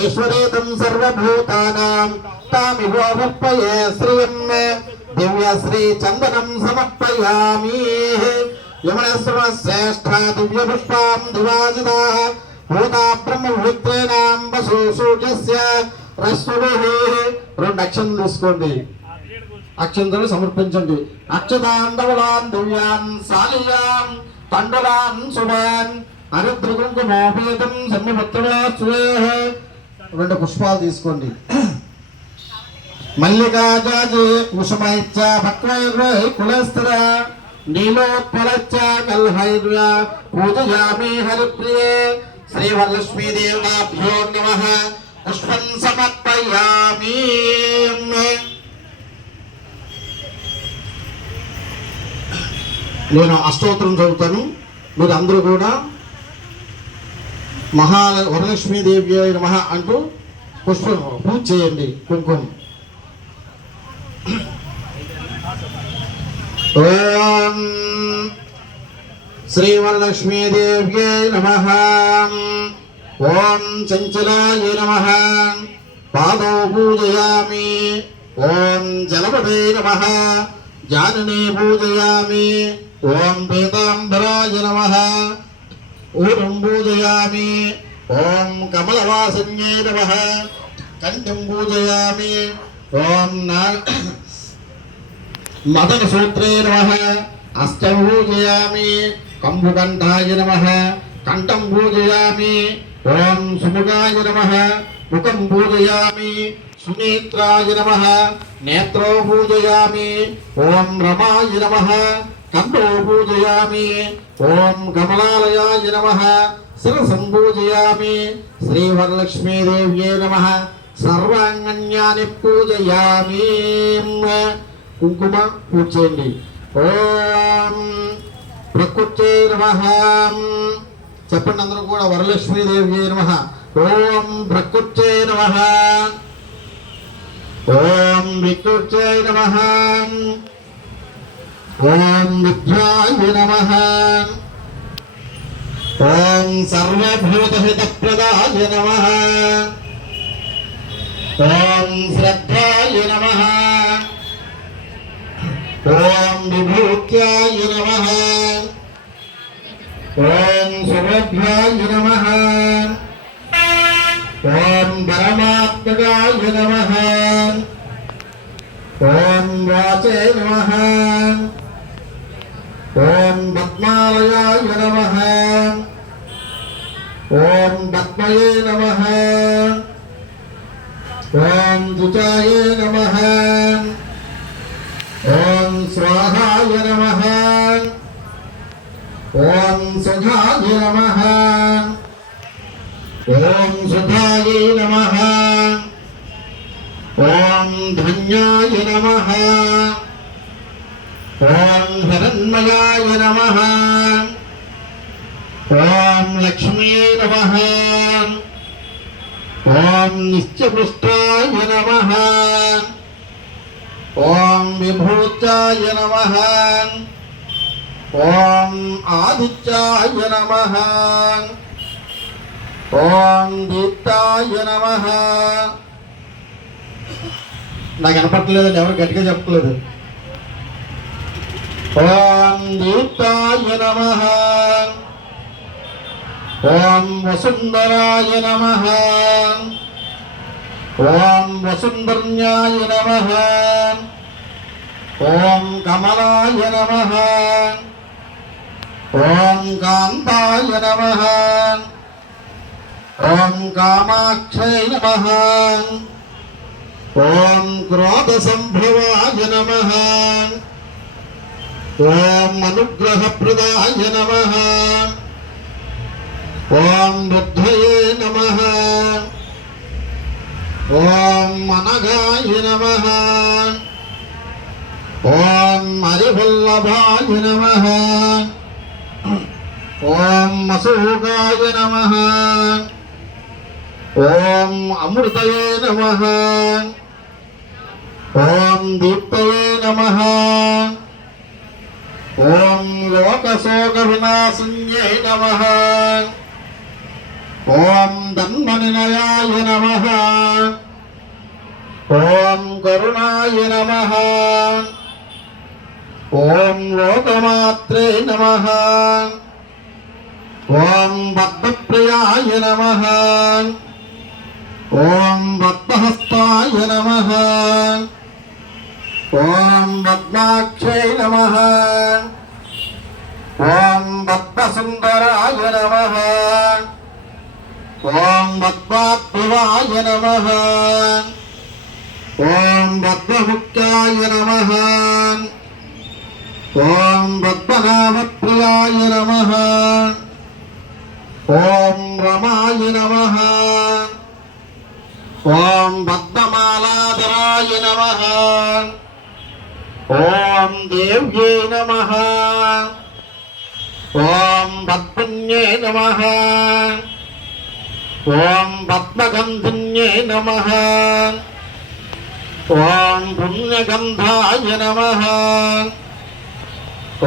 ఈశ్వరేతం సర్వభూతానాం తామివోపయే శ్రియం దివ్యశ్రీ చందనం సమర్పయామి. యమనస్వ శ్రేష్ఠ దివ్యపుష్పాం దివాజితాః భూతా బ్రహ్మవిత్రేణాం వసు సూర్యస్య రశ్మిభిః. 2 అక్షంతలు తీసుకోండి. అక్షంతలు సమర్పించండి. అక్షతాండవలాన్ దివ్యాన్ సాలియాన్ తండలాన్ శుభాన్ అనుద్రకుంకుమోపేతం సన్నిపత్రవాస్వేః. 2 పుష్పాలు తీసుకోండి. మల్లికాజాజి కుసుమైచ్చ భక్వైర్వై కులస్థిర నీలోత్పలచ్చ కల్హైర్య పూజయామి హరిప్రియే. శ్రీవరలక్ష్మీదేవ్యాభ్యో నమః. పుష్పం సమర్పయామి. నేను అష్టోత్తరం చదువుతాను. మీరు అందరూ కూడా వరలక్ష్మీదేవి నమః అంటూ పుష్పం పూజ చేయండి. కుంకుమ. ఓం శ్రీవరలక్ష్మీదేవ్యై నమః. ఓం చంచలాయ నమః. పాదౌ పూజయామి. ఓం జలపదే నమః. జాననే పూజయామి. ఓం పీతాంబరాయ నమః. ఊరం పూజయామి. ఓం కమలవాసిన్యై నమః. కంఠం పూజయామి. ఓం మదన సూత్రే నమః. అష్టం పూజయామి. కంబుకంఠాయ నమః. కంఠం పూజయామి. ఓం సుముఖాయ నమః. ముఖం పూజయామి. సునేత్రాయ నమః. నేత్రో పూజయామి. ఓం రమాయ నమః. కంఠో పూజయామి. ఓం కమలాలయాయ నమః. శిరసం పూజయామి. శ్రీవరలక్ష్మీదేవ్యై నమః. సర్వాంగన్యాని పూజయామి. కుంకుమ పూజ చేయండి. ఓం ప్రకృతే నమః. చెప్పండి అందరూ కూడా. వరలక్ష్మీదేవ్యై నమః. ఓం ప్రకృతే నమః. ఓం వికృతే నమః. ఓం విద్యాయ నమః. ఓం సర్వభూతహితప్రదాయ నమః. ఓం శ్రద్ధాయ నమః. ఓం విభూత్యాయ నమః. ఓం సుభద్రాయ నమః. ఓం పరమాత్మకాయ నమః. ఓం వాచే నమః. ఓం పద్మాలయాయ నమః. ఓం పద్మయే నమః. ఓం దుచాయే నమః. ఓం స్వాహాయ నమః. ఓం సుధాయ నమః. ఓం సుధాయే నమః. ఓం ధన్యాయ నమః. ఓం హిరణ్మయాయ నమః. ఓం లక్ష్మీ నమః. ఓం నిత్యపుష్టాయ నమః. ఓం విభూత్యాయ నమః. ఓం ఆదిత్యాయ నమః. ఓం దీప్తాయ నమః. నాకు వినపట్టలేదండి, ఎవరు గట్టిగా చెప్పలేదు. ఓం దీప్తాయ నమః. ఓం వసుంధరాయ నమః. ఓం వసుంధర్యాయ నమః. ఓం కమలాయ నమః. ఓం కాంతాయ నమః. ఓం కామాక్షై నమః. ఓం క్రోధ సంభవాయ నమః. ఓం అనుగ్రహప్రదాయ నమః. ఓం బుద్ధయే నమః. ఓం అనగాయ నమః. ఓం హరివల్లభాయ నమః. ఓం అశోకాయ నమః. ఓం అమృతయే నమః. ఓం దీప్తయే నమః. ఓం లోకశోక వినాశన్యే నమః. ఓం ధన్మనిలయాయ నమః. ఓం కరుణాయ నమః. ఓం లోకమాత్రే నమః. ఓం భక్తప్రియాయ నమః. ఓం భక్తహస్తాయ నమః. ఓం పద్మాక్షే నమః. ఓం భక్తసుందరాయ నమః. ఓం పద్మాద్భువాయ నమః. ఓం పద్మముఖ్యాయ నమః. ఓం పద్మనాభప్రియాయ నమః. ఓం రమాయ నమః. ఓం పద్మమాలాధరాయ నమః. ఓం దేవ్యే నమః. ఓం పద్మన్యే నమః. ఓం పద్మగంధన్యే నమః. ఓం పుణ్యగంధాయ నమః.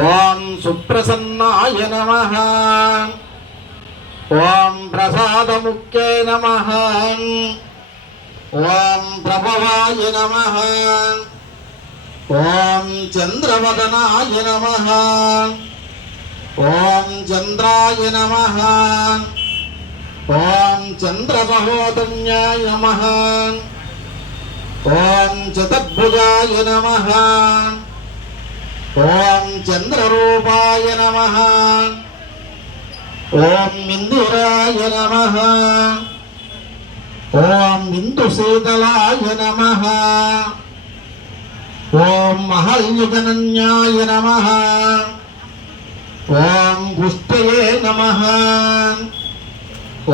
ఓం సుప్రసన్నాయ నమః. ఓం ప్రసాదముఖ్యే నమః. ఓం ప్రభవాయ నమః. ఓం చంద్రవదనాయ నమః. ఓం చంద్రాయ నమః. ఓం చంద్రమహోదన్యాయ నమః. ఓం చతుర్భుజాయ నమః. ఓం చంద్రరూపాయ నమః. ఓం ఇందిరాయ నమః. ఓం ఇందుశీతలాయ నమః. ఓం మహల్యుగనన్యాయ నమః. ఓం పుష్టయే నమః.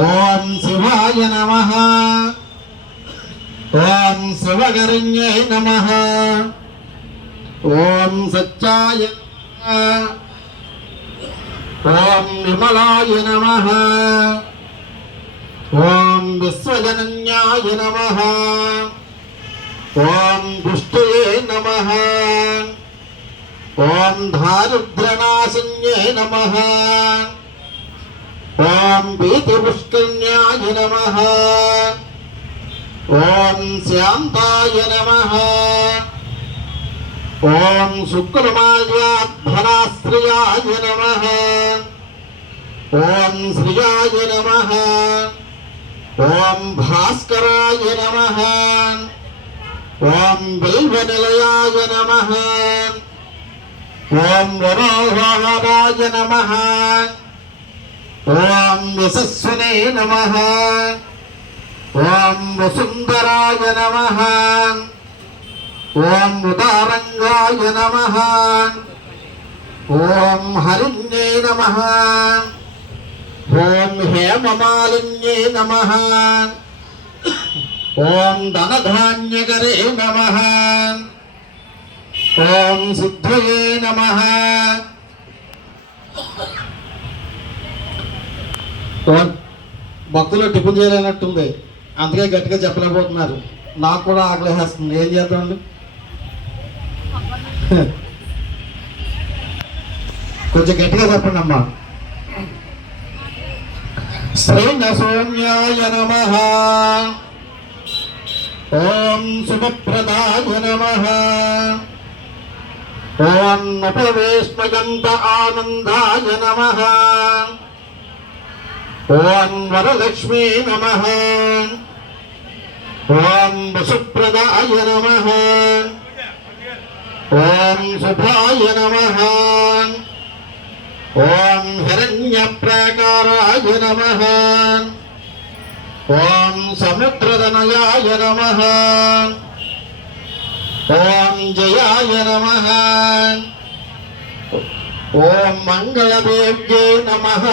ఓం శివాయ నమః. ఓం శివగరిణ్యే నమః. ఓం సత్యాయ నమః. ఓం విమలాయ నమః. ఓం విశ్వజనన్యాయ నమః. ఓం పుష్టయే నమః. ఓం దారిద్ర్యనాశన్యే నమః. ఓం భీతిపుష్కన్యాయ నమః. ఓం శాంతాయ నమః. ఓం శుక్లమాల్యాధ్వరాశ్రియాయ నమః. ఓం శ్రియాయ నమః. ఓం భాస్కరాయ నమః. ఓం బిల్వనిలయాయ నమః. ఓం వరోహారాయ నమః. ఓం యశస్వినే నమః. ఓం వసుందరాయ నమః. ఓం ఉదారంగాయ నమః. ఓం హరిణ్యే నమః. ఓం హేమమాలిన్యే నమః. ఓం ధనధాన్యకరే నమః. ఓం సిద్ధయే నమః. భక్తులు టిఫిన్ చేయలేనట్టుంది, అందుకే గట్టిగా చెప్పలేకపోతున్నారు. నాకు కూడా ఆకలేస్తుంది, ఏం చేద్దామండి? కొంచెం గట్టిగా చెప్పండి అమ్మా. శ్రీన సౌమ్యాయ నమః. ఓం శుభప్రదాయ నమః. ఓం ఉపవేష్మగంత ఆనందాయ నమః. ఓం వరలక్ష్మీ నమః. ఓం వసుప్రదాయ నమః. ఓం శుభాయ నమః. ఓం హిరణ్యప్రాకారాయ నమః. ఓం సముద్రదనయాయ నమః. ఓం జయాయ నమః. ఓం మంగళదేవ్యే నమః.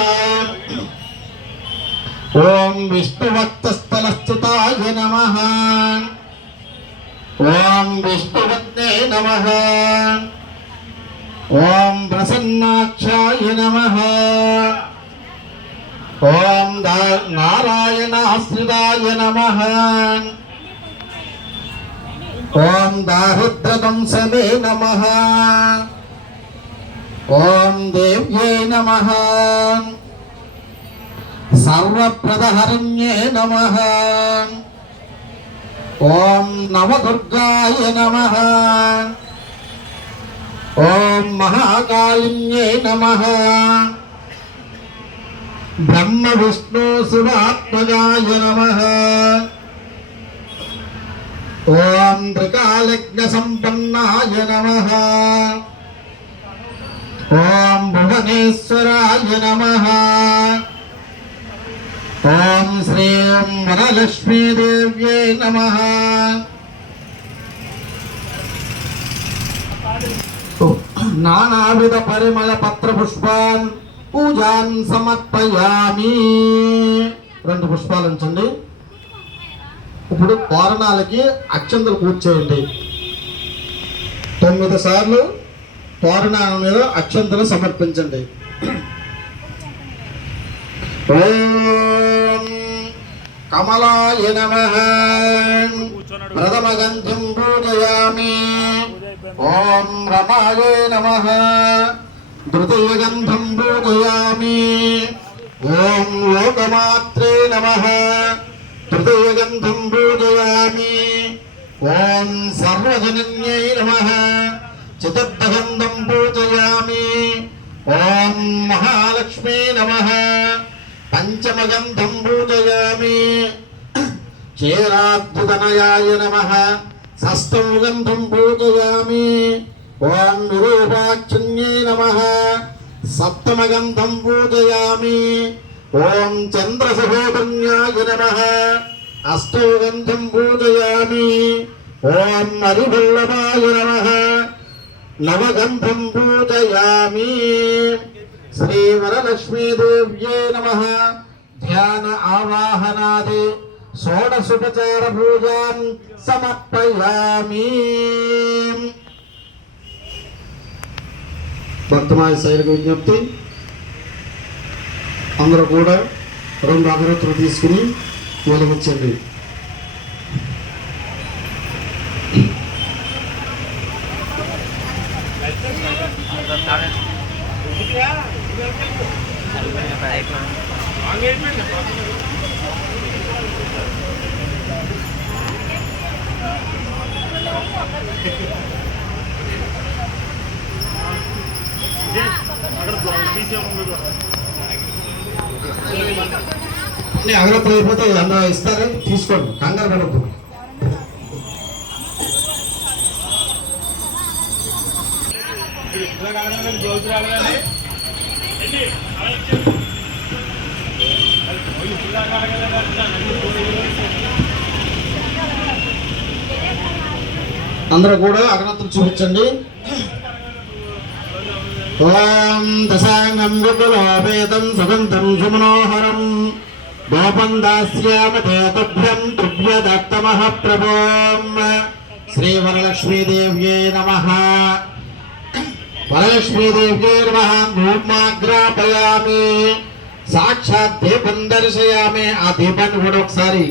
ఓం విష్ణుభక్తస్థలస్థితాయ నమః. ఓం విష్ణువత్నే నమః. ఓం ప్రసన్నాక్షాయ నమః. ఓం నారాయణాశ్రితాయ నమః. ఓం దారిద్ర్యదంసనే నమః. ఓం దేవ్యై నమః. సర్వప్రదహరణ్యే నమః. ఓం నవదుర్గాయ నమః. ఓం మహాకాళిన్యే నమః. బ్రహ్మ విష్ణు శివాత్మజాయ నమః. ఓం త్రికాలజ్ఞ సంపన్నాయ నమః. ఓం భువనేశ్వరాయ నమః. ఓం శ్రీం వరలక్ష్మీదేవ్యై నమః. నానావిధ పరిమళ పత్ర పుష్పాన్ పూజాన్ సమర్పయామి. 2 పుష్పాలు ఉంచండి. ఇప్పుడు తోరణాలకి అక్షంతలు కూర్చేయండి. 9 సార్లు తోరణాల మీద అక్షంతలు సమర్పించండి. ఓం కమలాయ నమః. ప్రథమగంధం పూజయామి. ఓం రమాయ నమః. ద్వితీయగంధం పూజయామి. ఓం లోకమాత్రే నమః. తృతీయగంధం పూజయామి. ఓం సర్వజనన్యై నమః. చతుర్థగంధం పూజయామి. ఓం మహాలక్ష్మీ నమః. పంచమగంధం పూజయామి. క్షీరాద్భుతనయాయ నమః. షష్టమగంధం పూజయామి. ఓం విరూపాక్షిణ్యై నమః. సప్తమగంధం పూజయామి. ఓం చంద్రసహోదన్యాయ నమః. అష్టమగంధం పూజయామి. ఓం హరివల్లభాయ నమః. నవగంధం పూజయామి. శ్రీ వరలక్ష్మీదేవ్యై నమః. ధ్యాన ఆవాహనాది షోడశోపచార పూజాన్ సమర్పయామి. భక్తమాయ శైలికి విజ్ఞప్తి, అందరూ కూడా 2 అగరత్తులు తీసుకుని వెలిగించండి. అగరత్తులు అయిపోతే అందరూ ఇస్తారు, తీసుకోండి, కంగారు పడద్దు. అందరూ కూడా అగరత్తులు చూపించండి. ఓం దశాంగం విపులోపేతం సుగంధం సుమనోహరం గోపం దాస్యామతే తుభ్యం తుభ్యదత్తమః ప్రభోం. శ్రీ వరలక్ష్మీదేవ్యై నమః. వరలక్ష్మీదేవ్యై నమః. ధూమాగ్రాపయామి. సాక్షాత్ దీపం దర్శయామి. ఆ దీపాన్ని కూడా ఒకసారి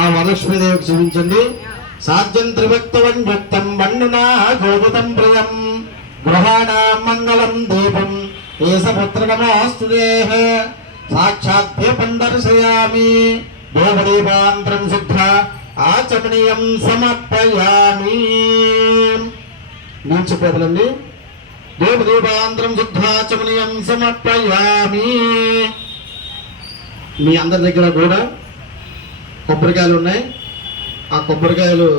ఆ వరలక్ష్మీదేవికి చూపించండి. సాధ్యం త్రిభక్తవం భక్తం వన్నునా గోపతం ప్రియం గృహాణాం మంగళం దీపం ఏసపుత్రనమోऽस्तु దేః. సాక్షాత్ దీపం దర్శయామి. దేవదీపాంతరం శుద్ధ ఆచమనీయం సమర్పయామి. నీచు పేదలండి. దేవదీపాంతరం శుద్ధాచమనీయం సమర్పయామి. మీ అందరి దగ్గర కూడా కొబ్బరికాయలు ఉన్నాయి. ఆ కొబ్బరికాయలు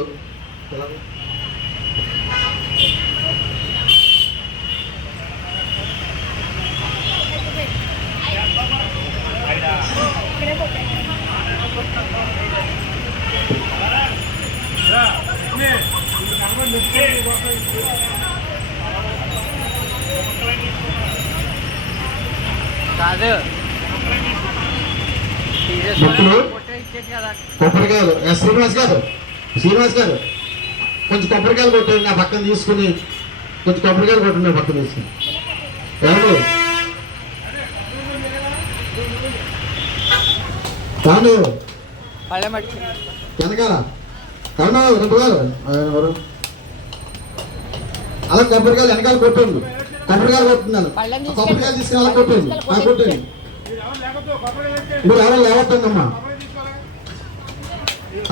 కొబ్బరికాయలు శ్రీనివాస్ గారు కొంచెం కొబ్బరికాయలు కొట్టండి. నా పక్కన తీసుకుని కొంచెం కొబ్బరికాయలు కొట్టండి. నా పక్కన తీసుకుని ఏమండి కాదు వెనకాల కన్నా 2 గారు ఎవరు అలా కొబ్బరికాయలు వెనకాల కొట్టండి. కొబ్బరికాయలు కొట్టున్నాను. కొబ్బరికాయలు తీసుకుని అలా కొట్టండి. కొట్టండి మీరు ఎవరు లేవట్టండమ్మా.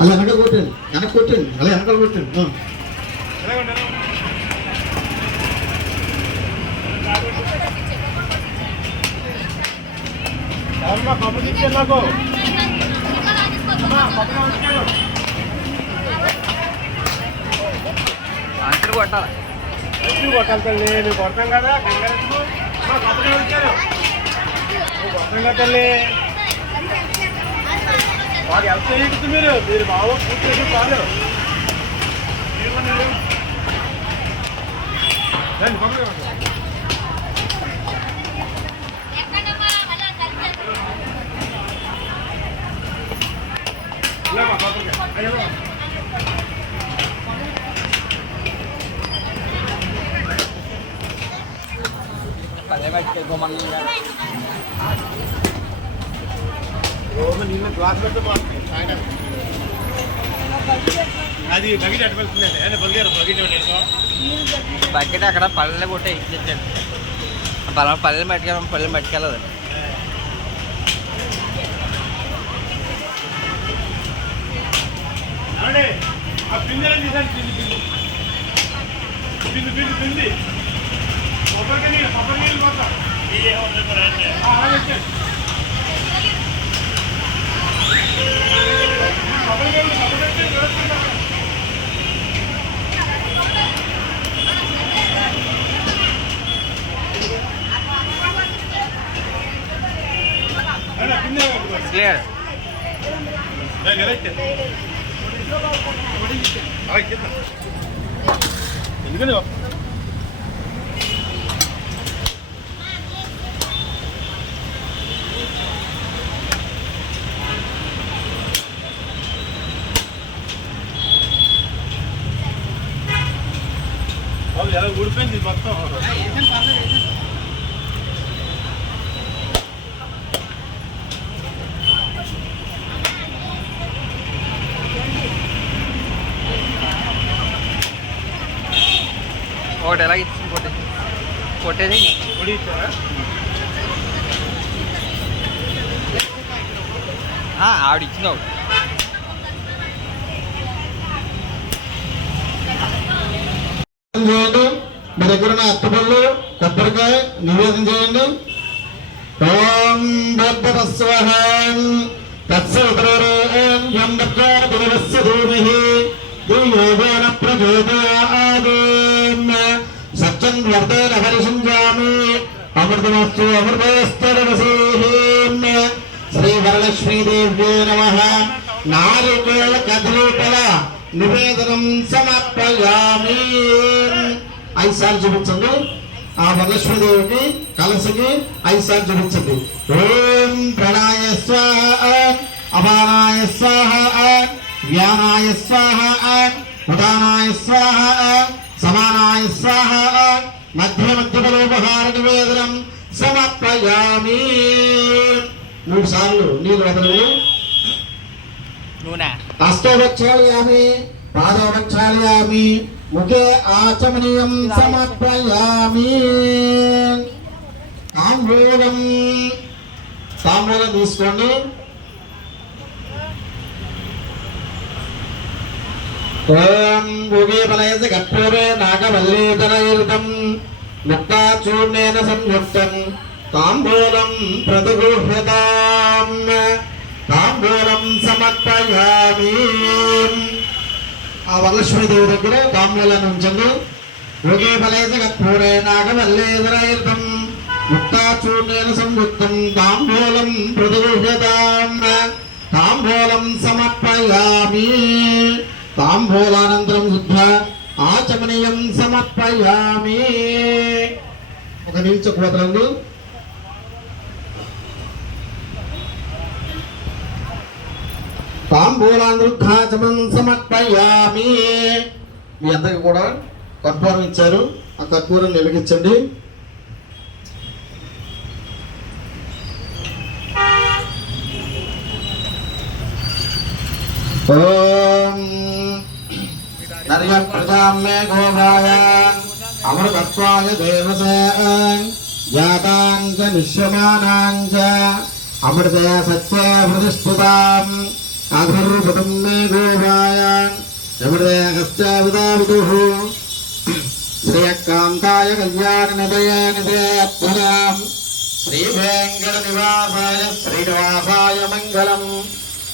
అలా వెనకాల కొట్టండి. వెనక్కి కొట్టండి. అలా వెనకాల కొట్టండి. కొట్టాలి తల్లి కొడతాం కదా కొట్టంగా తల్లి వాడు ఎంత చేయించు మీరు బాగా పూర్తి చేసి చాలు. గ్లాస్ పెడితే అది బకెట్ అటు వెళ్తుందండి. బకెట్ అక్కడ పల్లెలు కొట్టే ఇచ్చేసాడు. పల్లెలు పట్టుకెళ్ళదు. పిండి కొబ్బరి నీళ్ళు పోతాం. క్లియర్ ఎందుకని ఎలా ఊడిపోయింది మొత్తం. ఒకటి ఎలా ఇచ్చి కొట్టేది పొడి ఇచ్చారా? ఆవిడ ఇచ్చింది ఒకటి. చేయండి. మీ దగ్గర ఉన్న అత్తపళ్ళు కొబ్బరికాయ నివేదన చేయండి. ఓం భద్రస్వహం తత్సవితురేణ్యం భద్రాదేవస్య ధీమహి ధియోయోన ప్రచోదయాత్ సత్యం వర్తేన హరిషంజామి అమృతమస్తు అమృతస్తరవసేః. శ్రీ వరలక్ష్మీదేవ్యే నమః. నారికేళ కదలీఫల నివేదనం సమర్పయామి. 5 సార్లు చూపించండి. ఆ వరలక్ష్మీదేవికి కలశకి 5 సార్లు చూపించండి. ఓం ప్రణాయ స్వాహ, అపానాయ స్వాహ, వ్యానాయ స్వాహ, ఉదానాయ స్వాహ, సమానాయ స్వాహ, మధ్య మధ్యపలోపహార నివేదనం సమర్పయామి. 3 సార్లు నీళ్ళు వదలండి. హస్తోపక్షాళయామి, పాదోపక్షాళయామి, ముఖే ఆచమనీయం సమర్పయామి. తాంబూలం తీసుకోండి. ఓం భూగే బలయస కర్పూరే నాగవల్లీధరయుతం ముక్తాచూర్ణేన సంయుక్తం తాంబూలం ప్రతిగృహ్యతాం. తాంబూలం సమర్పయామి. ఆ వరలక్ష్మీదేవి దగ్గర తాంబూలాన్ని ఉంచండి. భోగే ఫలైస కర్పూరే నాగవల్లీధరయుతం ముక్తాచూర్ణేన సంయుక్తం తాంబూలం ప్రతిగృహ్యతాం. తాంబూలం సమర్పయామి. తాంబూలానంతరం శుద్ధ ఆచమనీయం సమర్పయామి. ఒక నిల్చకపోతలండి. తాంబూలానుద్ధాచమం సమర్పయామి. మీ అందరికి కూడా కర్పూరం ఇచ్చారు. ఆ కర్పూరం వెలిగించండి. ఓం నర్య ప్రజామ్మే గోగాయ అమృతత్వాయ దేవసే జాతాంచ నిశ్యమానాంచ అమృతే సత్యే ప్రతిష్ఠితాం అధర్వృతం మే గోగాయ అమృతే హస్త్యావిదావిదుః శ్రీయకాంతాయ కళ్యాణనిధయే నిధేయత్వనాం శ్రీవేంకటనివాసాయ శ్రీనివాసాయ మంగళం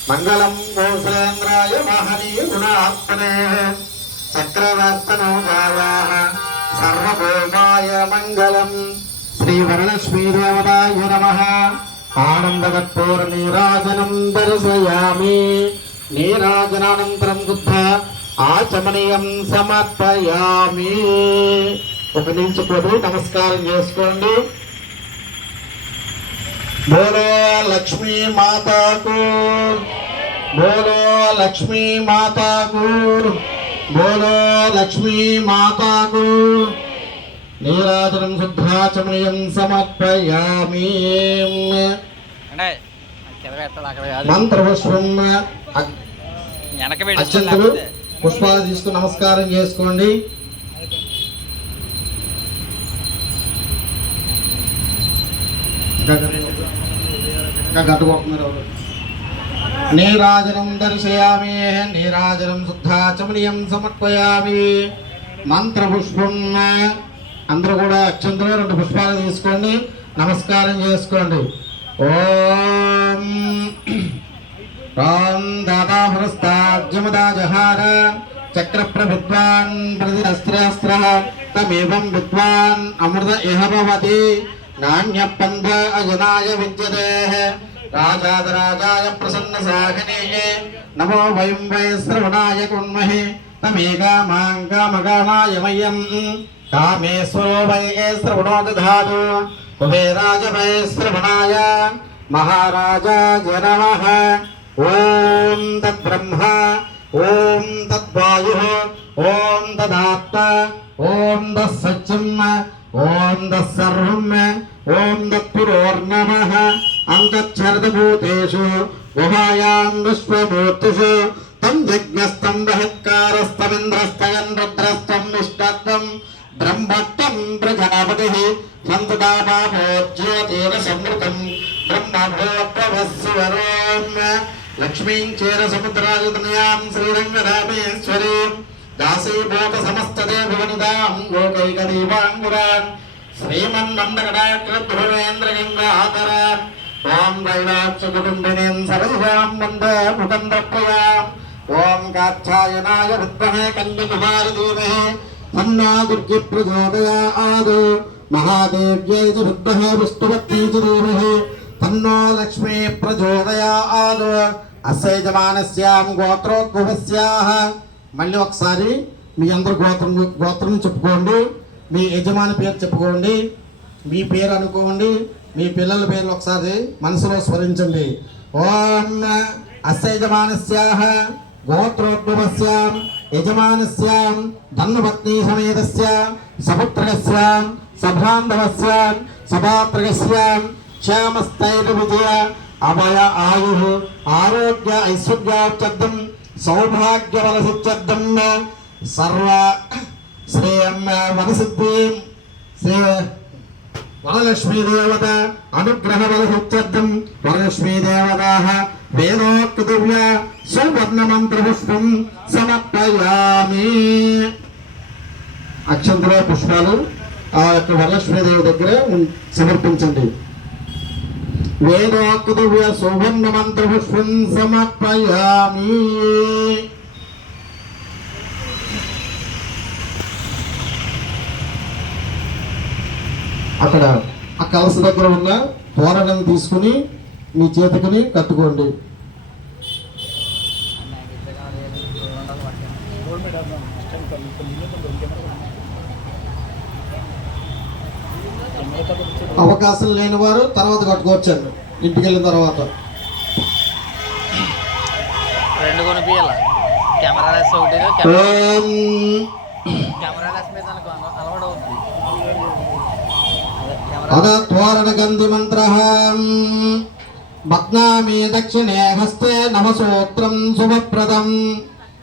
మంగళం కౌశలేంద్రాయ మహనీయ గుణాత్మనే చక్రవర్తనోజాయాః సర్వభౌమాయ మంగళం శ్రీవరలక్ష్మీదేవతాయ నమః ఆనందకర్పూర నీరాజనం దర్శయామి నీరాజనానంతరం శుద్ధ ఆచమనీయం సమర్పయామి. ఉపనించుకొని నమస్కారం చేసుకోండి. బోలో లక్ష్మీ మాతాకు, బోలో లక్ష్మీ మాతాకు, బోలో లక్ష్మీ మాతాకు. నీరాజనం శుద్ధాచమనీయం సమర్పయామి. మంత్రపుష్పం అక్షంతలు పుష్పాలు తీసుకుని నమస్కారం చేసుకోండి. నీరాజనం దర్శయామి నీరాజనం శుద్ధాచమనీయం సమర్పయామి. మంత్రపుష్పం అందరూ కూడా అక్షంతలు 2 పుష్పాలు తీసుకోండి, నమస్కారం చేసుకోండి. ఓం రాం దాతాపురస్తాజ్యమదాజహార చక్రప్ర విద్వాన్ ప్రతిరస్త్రస్త్ర తమేవం విద్వాన్ అమృత ఇహ భవతి నాణ్యపంథ అజనాయ విద్యతే రాజాదరాజాయ ప్రసన్న సాహినే నమో వయం వై శ్రవణాయ కుర్మహే తమేకామాం కామకామాయ మయ్యం కామేశ్వరో వై శ్రవణో దధాతు కుబేరాజ వై శ్రవణాయ మహారాజాయ నమః. ఓం తద్బ్రహ్మ ఓం తద్వాయుః ఓం తదాత్మ ఓం తత్సత్యం ఓం తత్సర్వం ఓం తత్పురోర్నమః. అంతఃచరదభూతేషు గుహాయాం విశ్వమూర్తిషు తం యజ్ఞస్తం బహిష్కారస్తమింద్రస్తగన్ రుద్రస్తం విష్ణత్వం బ్రహ్మత్వం ప్రజాపతిః సంతతాపాపోజ్యోతిర సంవృతం బ్రహ్మభూత్వవస్సువరోం. లక్ష్మీం చేర సముద్రాజతనయాం శ్రీరంగరామేశ్వరీం దాసీభూత సమస్తదే భువనిదాం లోకైకదీపాంగురాన్ శ్రీమన్నందకటాక్షభువేంద్రగంగాధరాన్ ఓం వైరాక్షకుటుంబినీం సరసాం వందే ముకందప్రయాం. ఓం కాత్యాయనాయ విద్మహే కన్యకుమారి ధీమహి తన్నో దుర్గి ప్రచోదయాత్. మహాదేవ్యై చ విద్మహే విష్ణువత్యై చ ధీమహి తన్నో లక్ష్మీ ప్రచోదయాత్. అస్యజమానస్యాం గోత్రోద్భవస్యాః. మళ్ళీ ఒకసారి మీ అందరు గోత్రం చెప్పుకోండి, మీ యజమాని పేరు చెప్పుకోండి, మీ పేరు అనుకోండి, మీ పిల్లల పేర్లు ఒకసారి మనసులో స్మరించండి. ఓం అస్యజమానస్యాః గోత్రోద్భవస్యాం యజమానస్యాం ధన్వపత్నీ సమేతస్య సపుత్రస్యాం సభాంధవస్యాం సభాత్రకస్యాం క్షేమస్థైర్విజయ అభయ ఆయుః ఆరోగ్య ఐశ్వర్యార్థం సౌభాగ్యబలసిద్ధ్యర్థం సర్వ శ్రేయం వనసిద్ధిం శ్రీ వరలక్ష్మీదేవత అనుగ్రహబలసిద్ధ్యర్థం వరలక్ష్మీదేవతాః వేదోక్తవ్య సువర్ణమంత్రపుష్పం సమర్పయామి. అక్షంతల పుష్పాలు ఆ యొక్క వరలక్ష్మీదేవి దగ్గర సమర్పించండి. వేదోక్తవ్య సువర్ణమంత్రపుష్పం సమర్పయామి. అక్కడ ఆ కలస దగ్గర ఉన్న తోరణం తీసుకుని మీ చేతికి కట్టుకోండి. అవకాశం లేని వారు తర్వాత కట్టుకోవచ్చండి ఇంటికి వెళ్ళిన తర్వాత. అద తోరణ గంధి మంత్ర భగ్నామి దక్షిణే హస్తే నమసూత్రం శుభప్రదం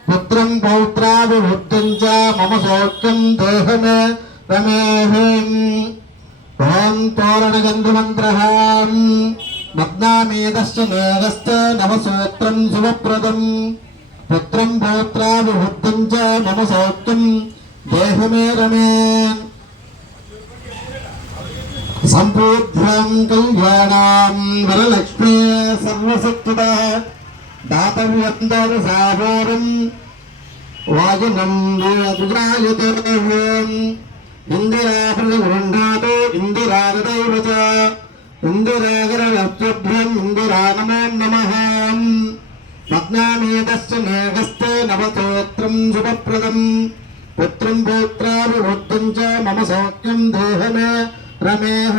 పుత్రం పౌత్రాభివృద్ధిం చ మమ సౌఖ్యం దేహమే రమేహం ఓం తోరణగంధమంత్రః భగ్నామి దక్షిణే హస్తే నమసూత్రం శుభప్రదం పుత్రం పౌత్రాభివృద్ధిం చ మమ సౌఖ్యం దేహమే రమే సంపూర్ణం కళ్యాణం వరలక్ష్మీ సర్వశక్తిదా దాతవ్యంతర సాగరం వాజనం విగ్రాయతే ఇందిరాప్రతిగృహ్ణాతు ఇందిరాదైవ చ ఇందిరాగరలభ్యం ఇందిరా నమో నమః పద్నామేతస్య నేగస్తే నవతోత్రం శుభప్రదం పుత్రం పౌత్రాభివృద్ధిం చ మమ సౌఖ్యం దేహమే రమేహ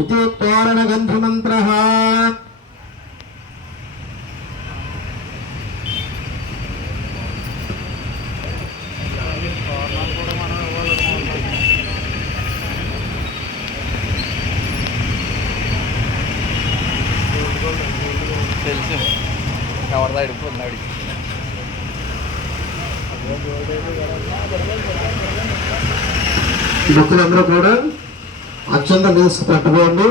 ఇది తోరణగంధమంత్రః. తెలుసు ఎవరిదా అడిగిపోతున్నాడు. భక్తులందరూ కూడా అక్షంత వేసి పట్టుకోండి.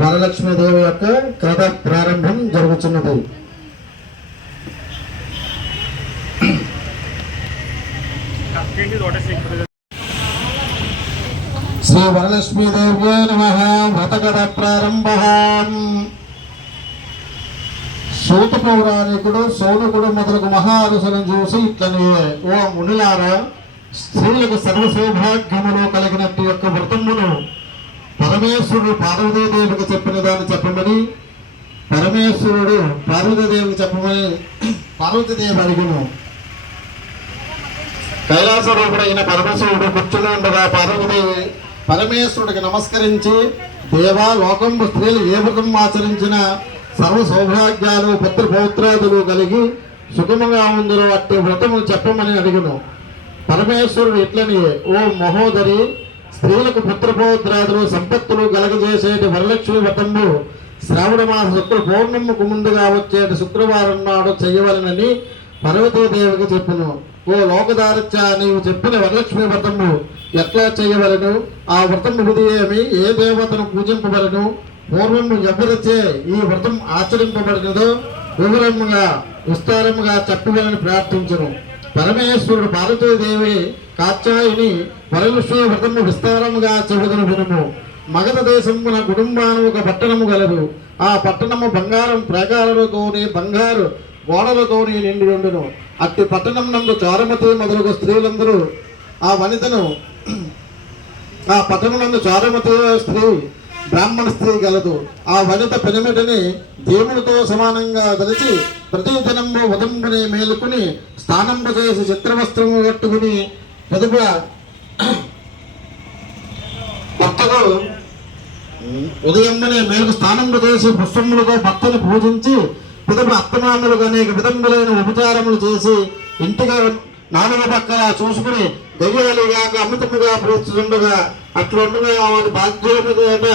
వరలక్ష్మీదేవి యొక్క కథ ప్రారంభం జరుగుతున్నది. శ్రీ వరలక్ష్మీదేవ్యే నమః. వ్రతకథ ప్రారంభ. సూత పౌరాణికుడు సౌనకుడు మొదలగు మహారుషులను చూసి ఇట్లని, ఓ మునిలారా, స్త్రీలకు సర్వ సౌభాగ్యములు కలిగినట్టు యొక్క వ్రతమును పరమేశ్వరుడు పార్వతీదేవికి చెప్పిన దాన్ని చెప్పమని పరమేశ్వరుడు పార్వతీదేవికి చెప్పమని పార్వతీదేవి అడిగిను. కైలాసరూపుడైన పరమేశ్వరుడు కూర్చుని ఉండగా పార్వతీదేవి పరమేశ్వరుడికి నమస్కరించి, దేవా, లోకంలో స్త్రీలు ఏ వ్రతం ఆచరించిన సర్వ సౌభాగ్యాలు పుత్ర పౌత్రాదులు కలిగి సుఖముగా ఉందరో అట్టి వ్రతము చెప్పమని అడిగిను. పరమేశ్వరుడు ఇట్లని, ఓ మహోదరి, స్త్రీలకు పుత్రపౌత్రాదులు సంపత్తులు కలగజేసేటి వరలక్ష్మి వ్రతము శ్రావణ మాస శుక్ర పౌర్ణముకు ముందుగా వచ్చేటి శుక్రవారం నాడు చెయ్యవలనని పార్వతీదేవికి చెప్పును. ఓ లోకదారిత్య, నీవు చెప్పిన వరలక్ష్మి వ్రతము ఎట్లా చేయవలను? ఆ వ్రతము విధి ఏమి? ఏ దేవతను పూజింపవలను? పూర్వము ఎవరిచే ఈ వ్రతం ఆచరింపబడినదో వివరముగా విస్తారముగా చెప్పవలని ప్రార్థించను. పరమేశ్వరుడు పార్వతీదేవి కాత్యాయిని వరలక్ష్మి వ్రతము విస్తారముగా చెబుదను వినుము. మగధ దేశమున కుటుంబాను ఒక పట్టణము గలదు. ఆ పట్టణము బంగారం ప్రాకారాలతోని బంగారు గోడలతోని నిండి ఉండును. అట్టి పట్టణం నందు చారుమతి మొదలగు స్త్రీలందరూ ఆ వనితను ఆ పట్టణం నందు చారుమతి స్త్రీ బ్రాహ్మణ స్త్రీ గలదు. ఆ వనిత పెనిమిటిని దేవునితో సమానంగా తలచి ప్రతిదినము ఉదంబుని మేలుకుని స్నానంబు చేసి చిత్రవస్త్రము కట్టుకుని పెదప భర్తకు ఉదయంలోనే మేలుకు స్నానములు చేసి పుష్పములతో భర్తను పూజించి పిదప అత్తమానులకు అనేక విధములైన ఉపచారములు చేసి ఇంటిగా నాలుగు పక్కల చూసుకుని దయ్యాలుగాక అమృతముగా ప్రేస్తుండగా అట్లుండగా వారి బాధ్యత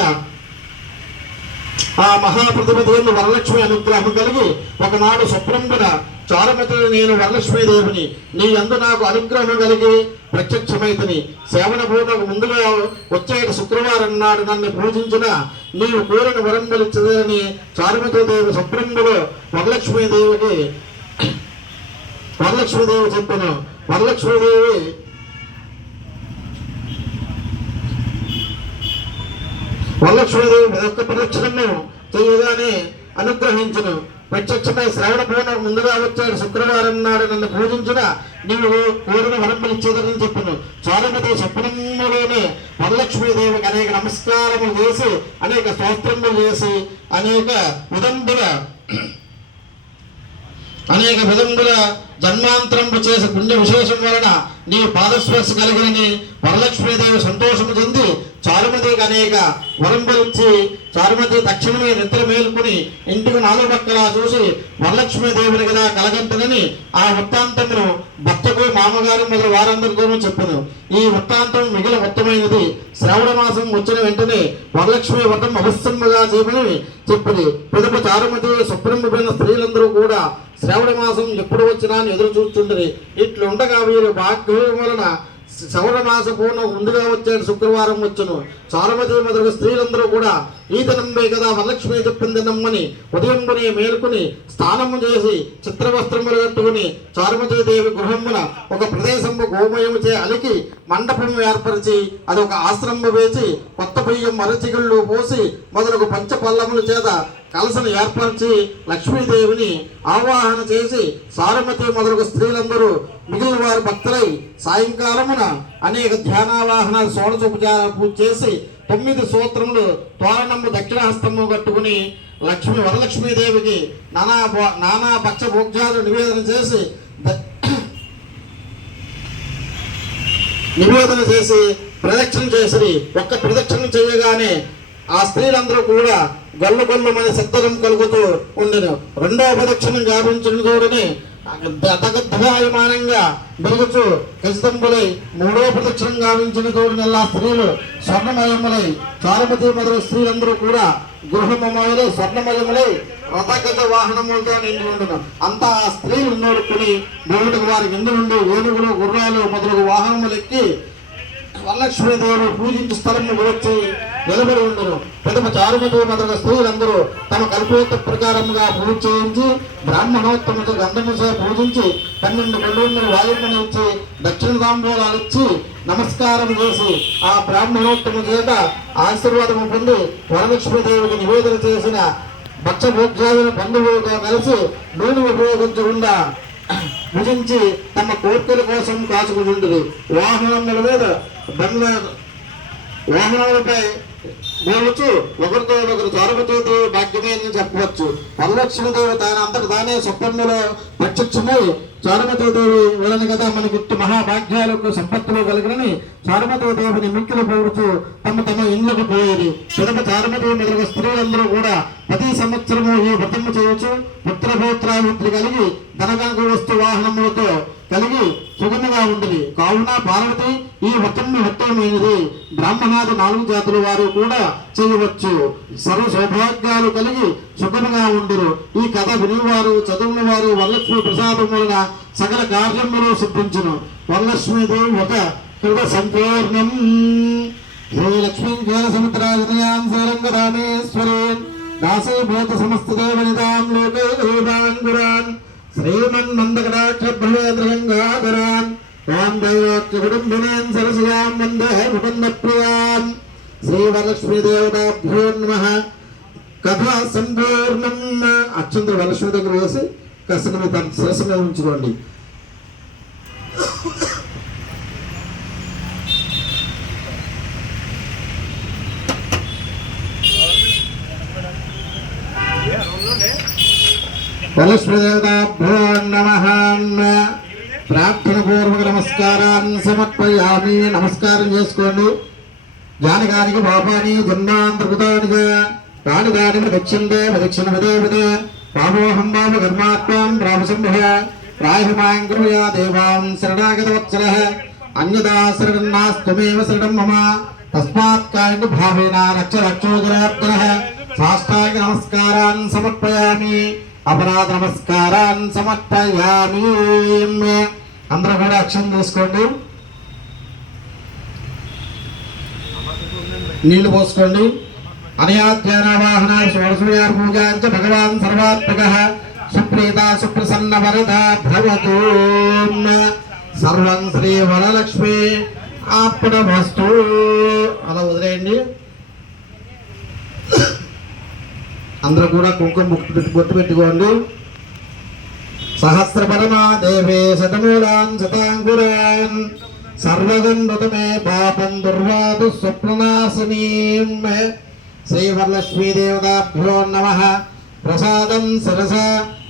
ఆ మహాప్రతిపతి వరలక్ష్మి అనుగ్రహం కలిగి ఒకనాడు స్వప్నంబున చారుమతిని, నేను వరలక్ష్మీదేవిని, నీ యందు నాకు అనుగ్రహం కలిగి ప్రత్యక్షమైతిని. సేవన పూర్ణకు ముందుగా వచ్చే శుక్రవారం నాడు నన్ను పూజించిన నీవు కోరిన వరం బలిచ్చదని చారుమతీదేవి స్వప్నంబులో వరలక్ష్మీదేవి చెప్పను. వరలక్ష్మీదేవి యొక్క ప్రదక్షిణము చేయగానే అనుగ్రహించును. ప్రత్యక్షమై శ్రావణ పూర్ణం ముందుగా వచ్చాడు శుక్రవారం నాడు నన్ను పూజించిన నీవు కోరిన వరంబలిచ్చేదని చెప్పను. చారుమతి స్వప్నములోనే వరలక్ష్మీదేవికి అనేక నమస్కారములు చేసి అనేక స్తోత్రములు చేసి అనేక విధముల జన్మాంతరంపు చేసే పుణ్య విశేషం వలన నీ పాదస్పర్శ కలిగినని వరలక్ష్మీదేవి సంతోషము చెంది చారుమతికి అనేక వరంబరించి చారుమతి తక్షణమే నిద్ర మేలుకుని ఇంటికి నాలుగు పక్కల చూసి వరలక్ష్మీదేవిని కదా కలగంటనని ఆ వృత్తాంతమును భర్తకు మామగారు మొదలు వారందరితోనూ చెప్పను. ఈ వృత్తాంతం మిగిలిన మొత్తమైనది. శ్రావణ మాసం వచ్చిన వెంటనే వరలక్ష్మి వ్రతం అవశ్యముగా చేయమని చెప్పింది. పిదప చారుమతి శుభ్రమైన స్త్రీలందరూ కూడా శ్రావణ మాసం ఎప్పుడు వచ్చినా అని ఎదురు చూస్తుంటది. ఇట్లుండగా వీరు భాగ్యం వలన శ్రవణ మాస పూర్ణ ముందుగా వచ్చాడు శుక్రవారం వచ్చును. చారుమతి మొదలు స్త్రీలందరూ కూడా ఈతనంబే కదా వరలక్ష్మి చెప్పింది నమ్మని ఉదయంబుని మేలుకుని స్నానము చేసి చిత్రవస్త్రములు కట్టుకుని చారుమతీదేవి గృహమున ఒక ప్రదేశము గోమయము చే అలికి మండపము ఏర్పరిచి అదొక ఆశ్రమము వేసి కొత్త బియ్యం మరచిగుళ్ళు పోసి మొదలగు పంచపల్లముల చేత కలసను ఏర్పరిచి లక్ష్మీదేవిని ఆవాహన చేసి సారమతి మొదలగు స్త్రీలందరూ మిగిలిన వారి భక్తులై సాయంకాలమున అనేక ధ్యానావాహనాలు షోడశోపచార పూజ చేసి 9 సూత్రములు తోరణము దక్షిణహస్తము కట్టుకుని వరలక్ష్మీదేవికి నానా పక్ష భోగ్యాలు నివేదన చేసి ప్రదక్షిణ చేసి ఒక్క ప్రదక్షిణ చేయగానే ఆ స్త్రీలందరూ కూడా గొల్లు గొల్లుమని శబ్దం కలుగుతూ ఉండెను. రెండవ ప్రదక్షిణం గావించిన తోడని దగద్భాయమానంగా వెలుగుచు ఖచ్చితంబులై మూడవ ప్రదక్షిణం గావించిన తోడునెల్లా స్త్రీలు స్వర్ణమయములై చారుమతి మొదలు స్త్రీలందరూ కూడా గృహమయములై స్వర్ణమయములై రథగజ వాహనములతో నిండి ఉండను. అంతా ఆ స్త్రీలు నోడుకుని దేవుడికి వారి కింద నుండి ఏనుగులు గుర్రాలు మొదలగు వాహనములెక్కి వరలక్ష్మీదేవుడు పూజించే స్థలంలో వచ్చి నిలబడి ఉండరు. ప్రథమ చారుమతి మొదలగు స్త్రీలందరూ తమ కల్పోత ప్రకారముగా పూజ చేయించి బ్రాహ్మణోత్తముతో గంధముసే పూజించి 12 గంటలు వాయుమని ఇచ్చి దక్షిణ తాంబూలాలు ఇచ్చి నమస్కారం చేసి ఆ బ్రాహ్మణోత్తము చేత ఆశీర్వాదము పొంది వరలక్ష్మీదేవికి నివేదన చేసిన భక్షభోగ్యాలను బంధువులతో కలిసి నూనె ఉపయోగించకుండా భుజించి తమ కోర్కెల కోసం కాచుకుంటుంది. వాహనముల మీద వాహనాలపై పోవచ్చు ఒకరితో ఒకరు చారుమతీదేవి భాగ్యమే అని చెప్పవచ్చు. వరలక్ష్మీదేవి అంతకు తానే స్వప్నంలో ప్రత్యక్షమై చారుమతీదేవి వలన కదా మనకి మహాభాగ్యాలకు సంపత్తులు కలిగినని చారుమతీదేవిని మిక్కిలు పోవచ్చు తమ ఇళ్లకు పోయేది. పిదప చారుమతి మొదలగు స్త్రీలందరూ కూడా ప్రతి సంవత్సరము ఈ వ్రతము చేయవచ్చు. పుత్రభూత్రాభివృద్ధి కలిగి ధనగంగ వస్తు వాహనములతో కలిగి సుగంధగా ఉంటుంది. కావున పార్వతి ఈ వ్రతము ఉత్తమమైనది. బ్రాహ్మణాది 4 జాతుల వారు కూడా చేయవచ్చు. సర్వ సౌభాగ్యాలు కలిగి సుఖముగా ఉండురు. ఈ కథ వినివారు చదువుల వారు వరలక్ష్మి ప్రసాదం వలన సకల కార్యములు సిద్ధించును. వరలక్ష్మీదేవి ఒక కృత సంపూర్ణం. శ్రీలక్ష్మీ జ్ఞాన సముద్రాజనయాం శ్రీరంగరామేశ్వరీం దాసీభూత సమస్తదేవనితాం లోకే దేవాంగురాన్ శ్రీమన్మందకటాక్షభ్రవేంద్రగంగాధరాన్ తాం దైవోక్తి కుటుంబినాం సరసయాం వందే ముకుందప్రియాం. శ్రీవరలక్ష్మీదేవతాభ్యో నమః. కథా సంపూర్ణం. అక్షంతర వరలక్ష్మి దగ్గర వేసి కసన తన శిరస్సు మీద ఉంచుకోండి. వరలక్ష్మీదేవతాభ్యో నమః. ప్రార్థన పూర్వక నమస్కారాన్ని సమర్పయామి. నమస్కారం చేసుకోండి. జానకానికి పాపాని జన్మాంతర్కృతానిగా దాని దాని దక్షిణే ప్రదక్షిణ విదే పాపోహం పాప కర్మాత్మం రామసంభవ రాయమాం కృపయా దేవాం శరణాగతవత్సల అన్యదా శరణాస్తమేవ శరణం మమ తస్మాత్ కాయన భావేన రక్ష రక్షోజనార్దన. సాష్టాంగ నమస్కారాన్ని సమర్పయామి. అపరాధ నమస్కారాన్ని సమర్పయామి. అందరూ కూడా అక్షరం తీసుకోండి. నీళ్లు పోసుకోండి. అనయాధ్యానవాహన షోడశోపచార పూజాంచ భగవాన్ సర్వాత్మకః సుప్రీత సుప్రసన్న వరద భవతు. సర్వం శ్రీ వరలక్ష్మి ఆప్నమస్తు. అలా వదిలేయండి. అందరూ కూడా కుంకుమ బొట్టు పెట్టుకోండి. సహస్రపరమా దేవే శతమూలాన్ శతాంకురాన్ సర్వగంధమే పాపం దుర్వాదు స్వప్ననాశనీం. శ్రీవరలక్ష్మీదేవతాభ్యో నమః. ప్రసాదం సరస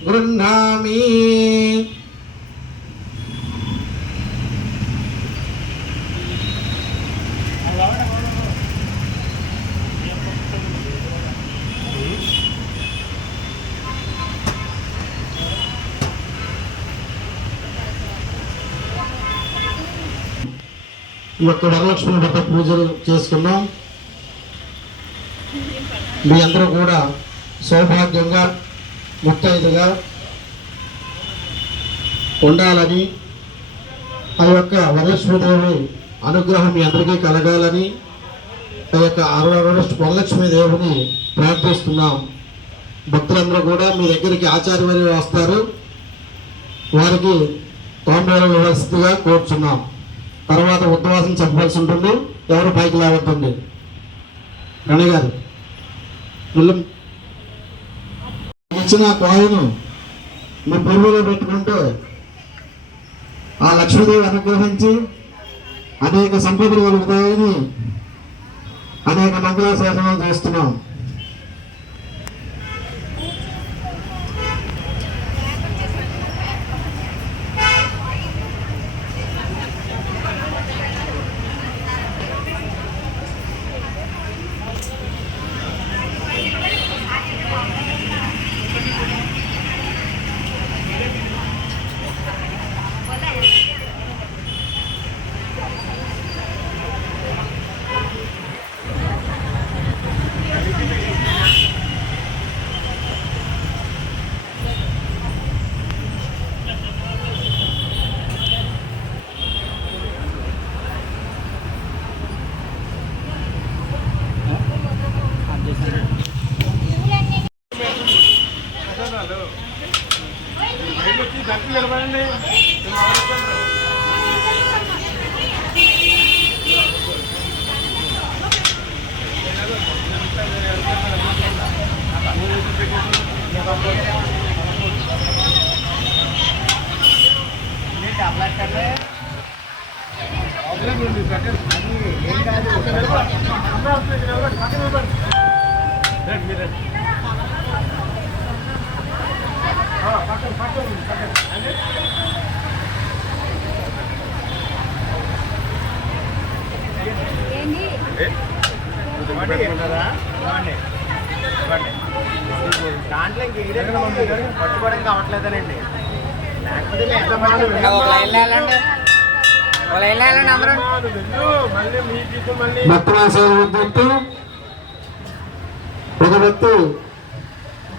గృహ్ణామి. ఈ యొక్క వరలక్ష్మి వ్రత పూజలు చేసుకున్నాం. మీ అందరూ కూడా సౌభాగ్యంగా ముత్తైదుగా ఉండాలని, ఆ యొక్క వరలక్ష్మీదేవి అనుగ్రహం మీ అందరికీ కలగాలని ఆ యొక్క వరలక్ష్మీదేవిని ప్రార్థిస్తున్నాం. భక్తులందరూ కూడా మీ దగ్గరికి ఆచార్యవారి వస్తారు, వారికి తోంబేలు ఇవ్వాల్సిందిగా కోరుచున్నాం. తర్వాత ఉద్వాసం చెప్పవలసి ఉంటుంది. ఎవరు పైకి లేవద్దండి. రణి గారు ఇచ్చిన కాయను మీ పొరుగులో పెట్టుకుంటే ఆ లక్ష్మీదేవి అనుగ్రహించి అనేక సంపదలు కలుగుతాయని అనేక మంగళాశాసనాలు చేస్తున్నాం. దాంట్లో పట్టుకోవడం కావట్లేదనండి. ఒక వ్యక్తి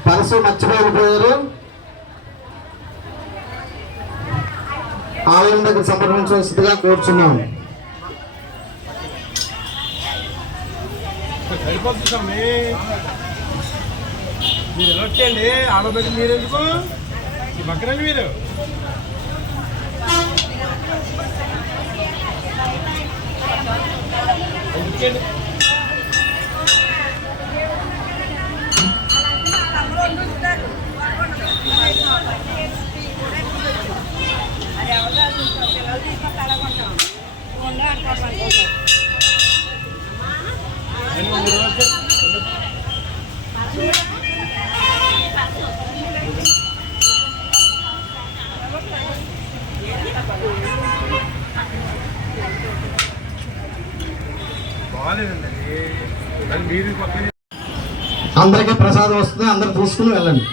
పరసు మర్చిపోయిపోయారు. ఆలయం దగ్గర సంప్రదించవలసిందిగా కోరుచున్నాం. సరిపోతుంది. మీరు ఎలా వచ్చేయండి, ఆడబెట్టి మీరు ఎందుకు ఈ పక్కనండి మీరు. అందరికీ ప్రసాదం వస్తుంది, అందరు తీసుకుని వెళ్ళండి.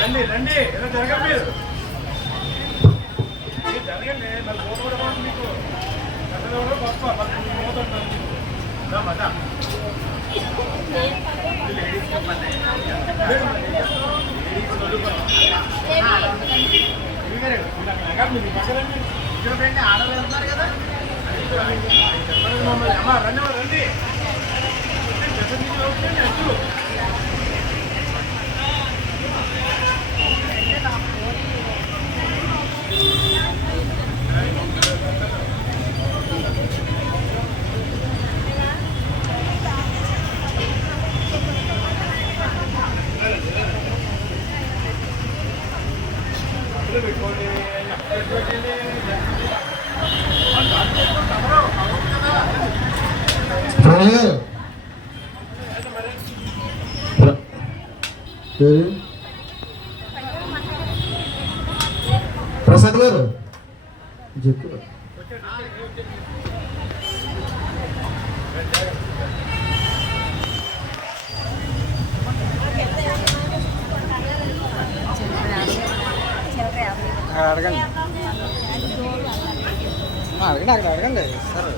రండి రండి, ఎలా జరగండి మీరు జరగండి. మరి ఫోన్ కూడా మీకు గొప్ప ఆడలు వెళ్తున్నారు కదా. రండి రండి. ప్రసాద్ గారు జగ్గు అడగండి అడగండి అక్కడ అడగండి సార్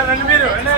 రండి మీరు రండి.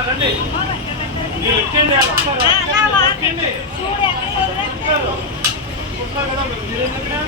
రండి. మీరు ఎక్కండి, వాళ్ళు వస్తారు. ఎక్కండి. వస్తారు కదా మీరు ఎందుకు?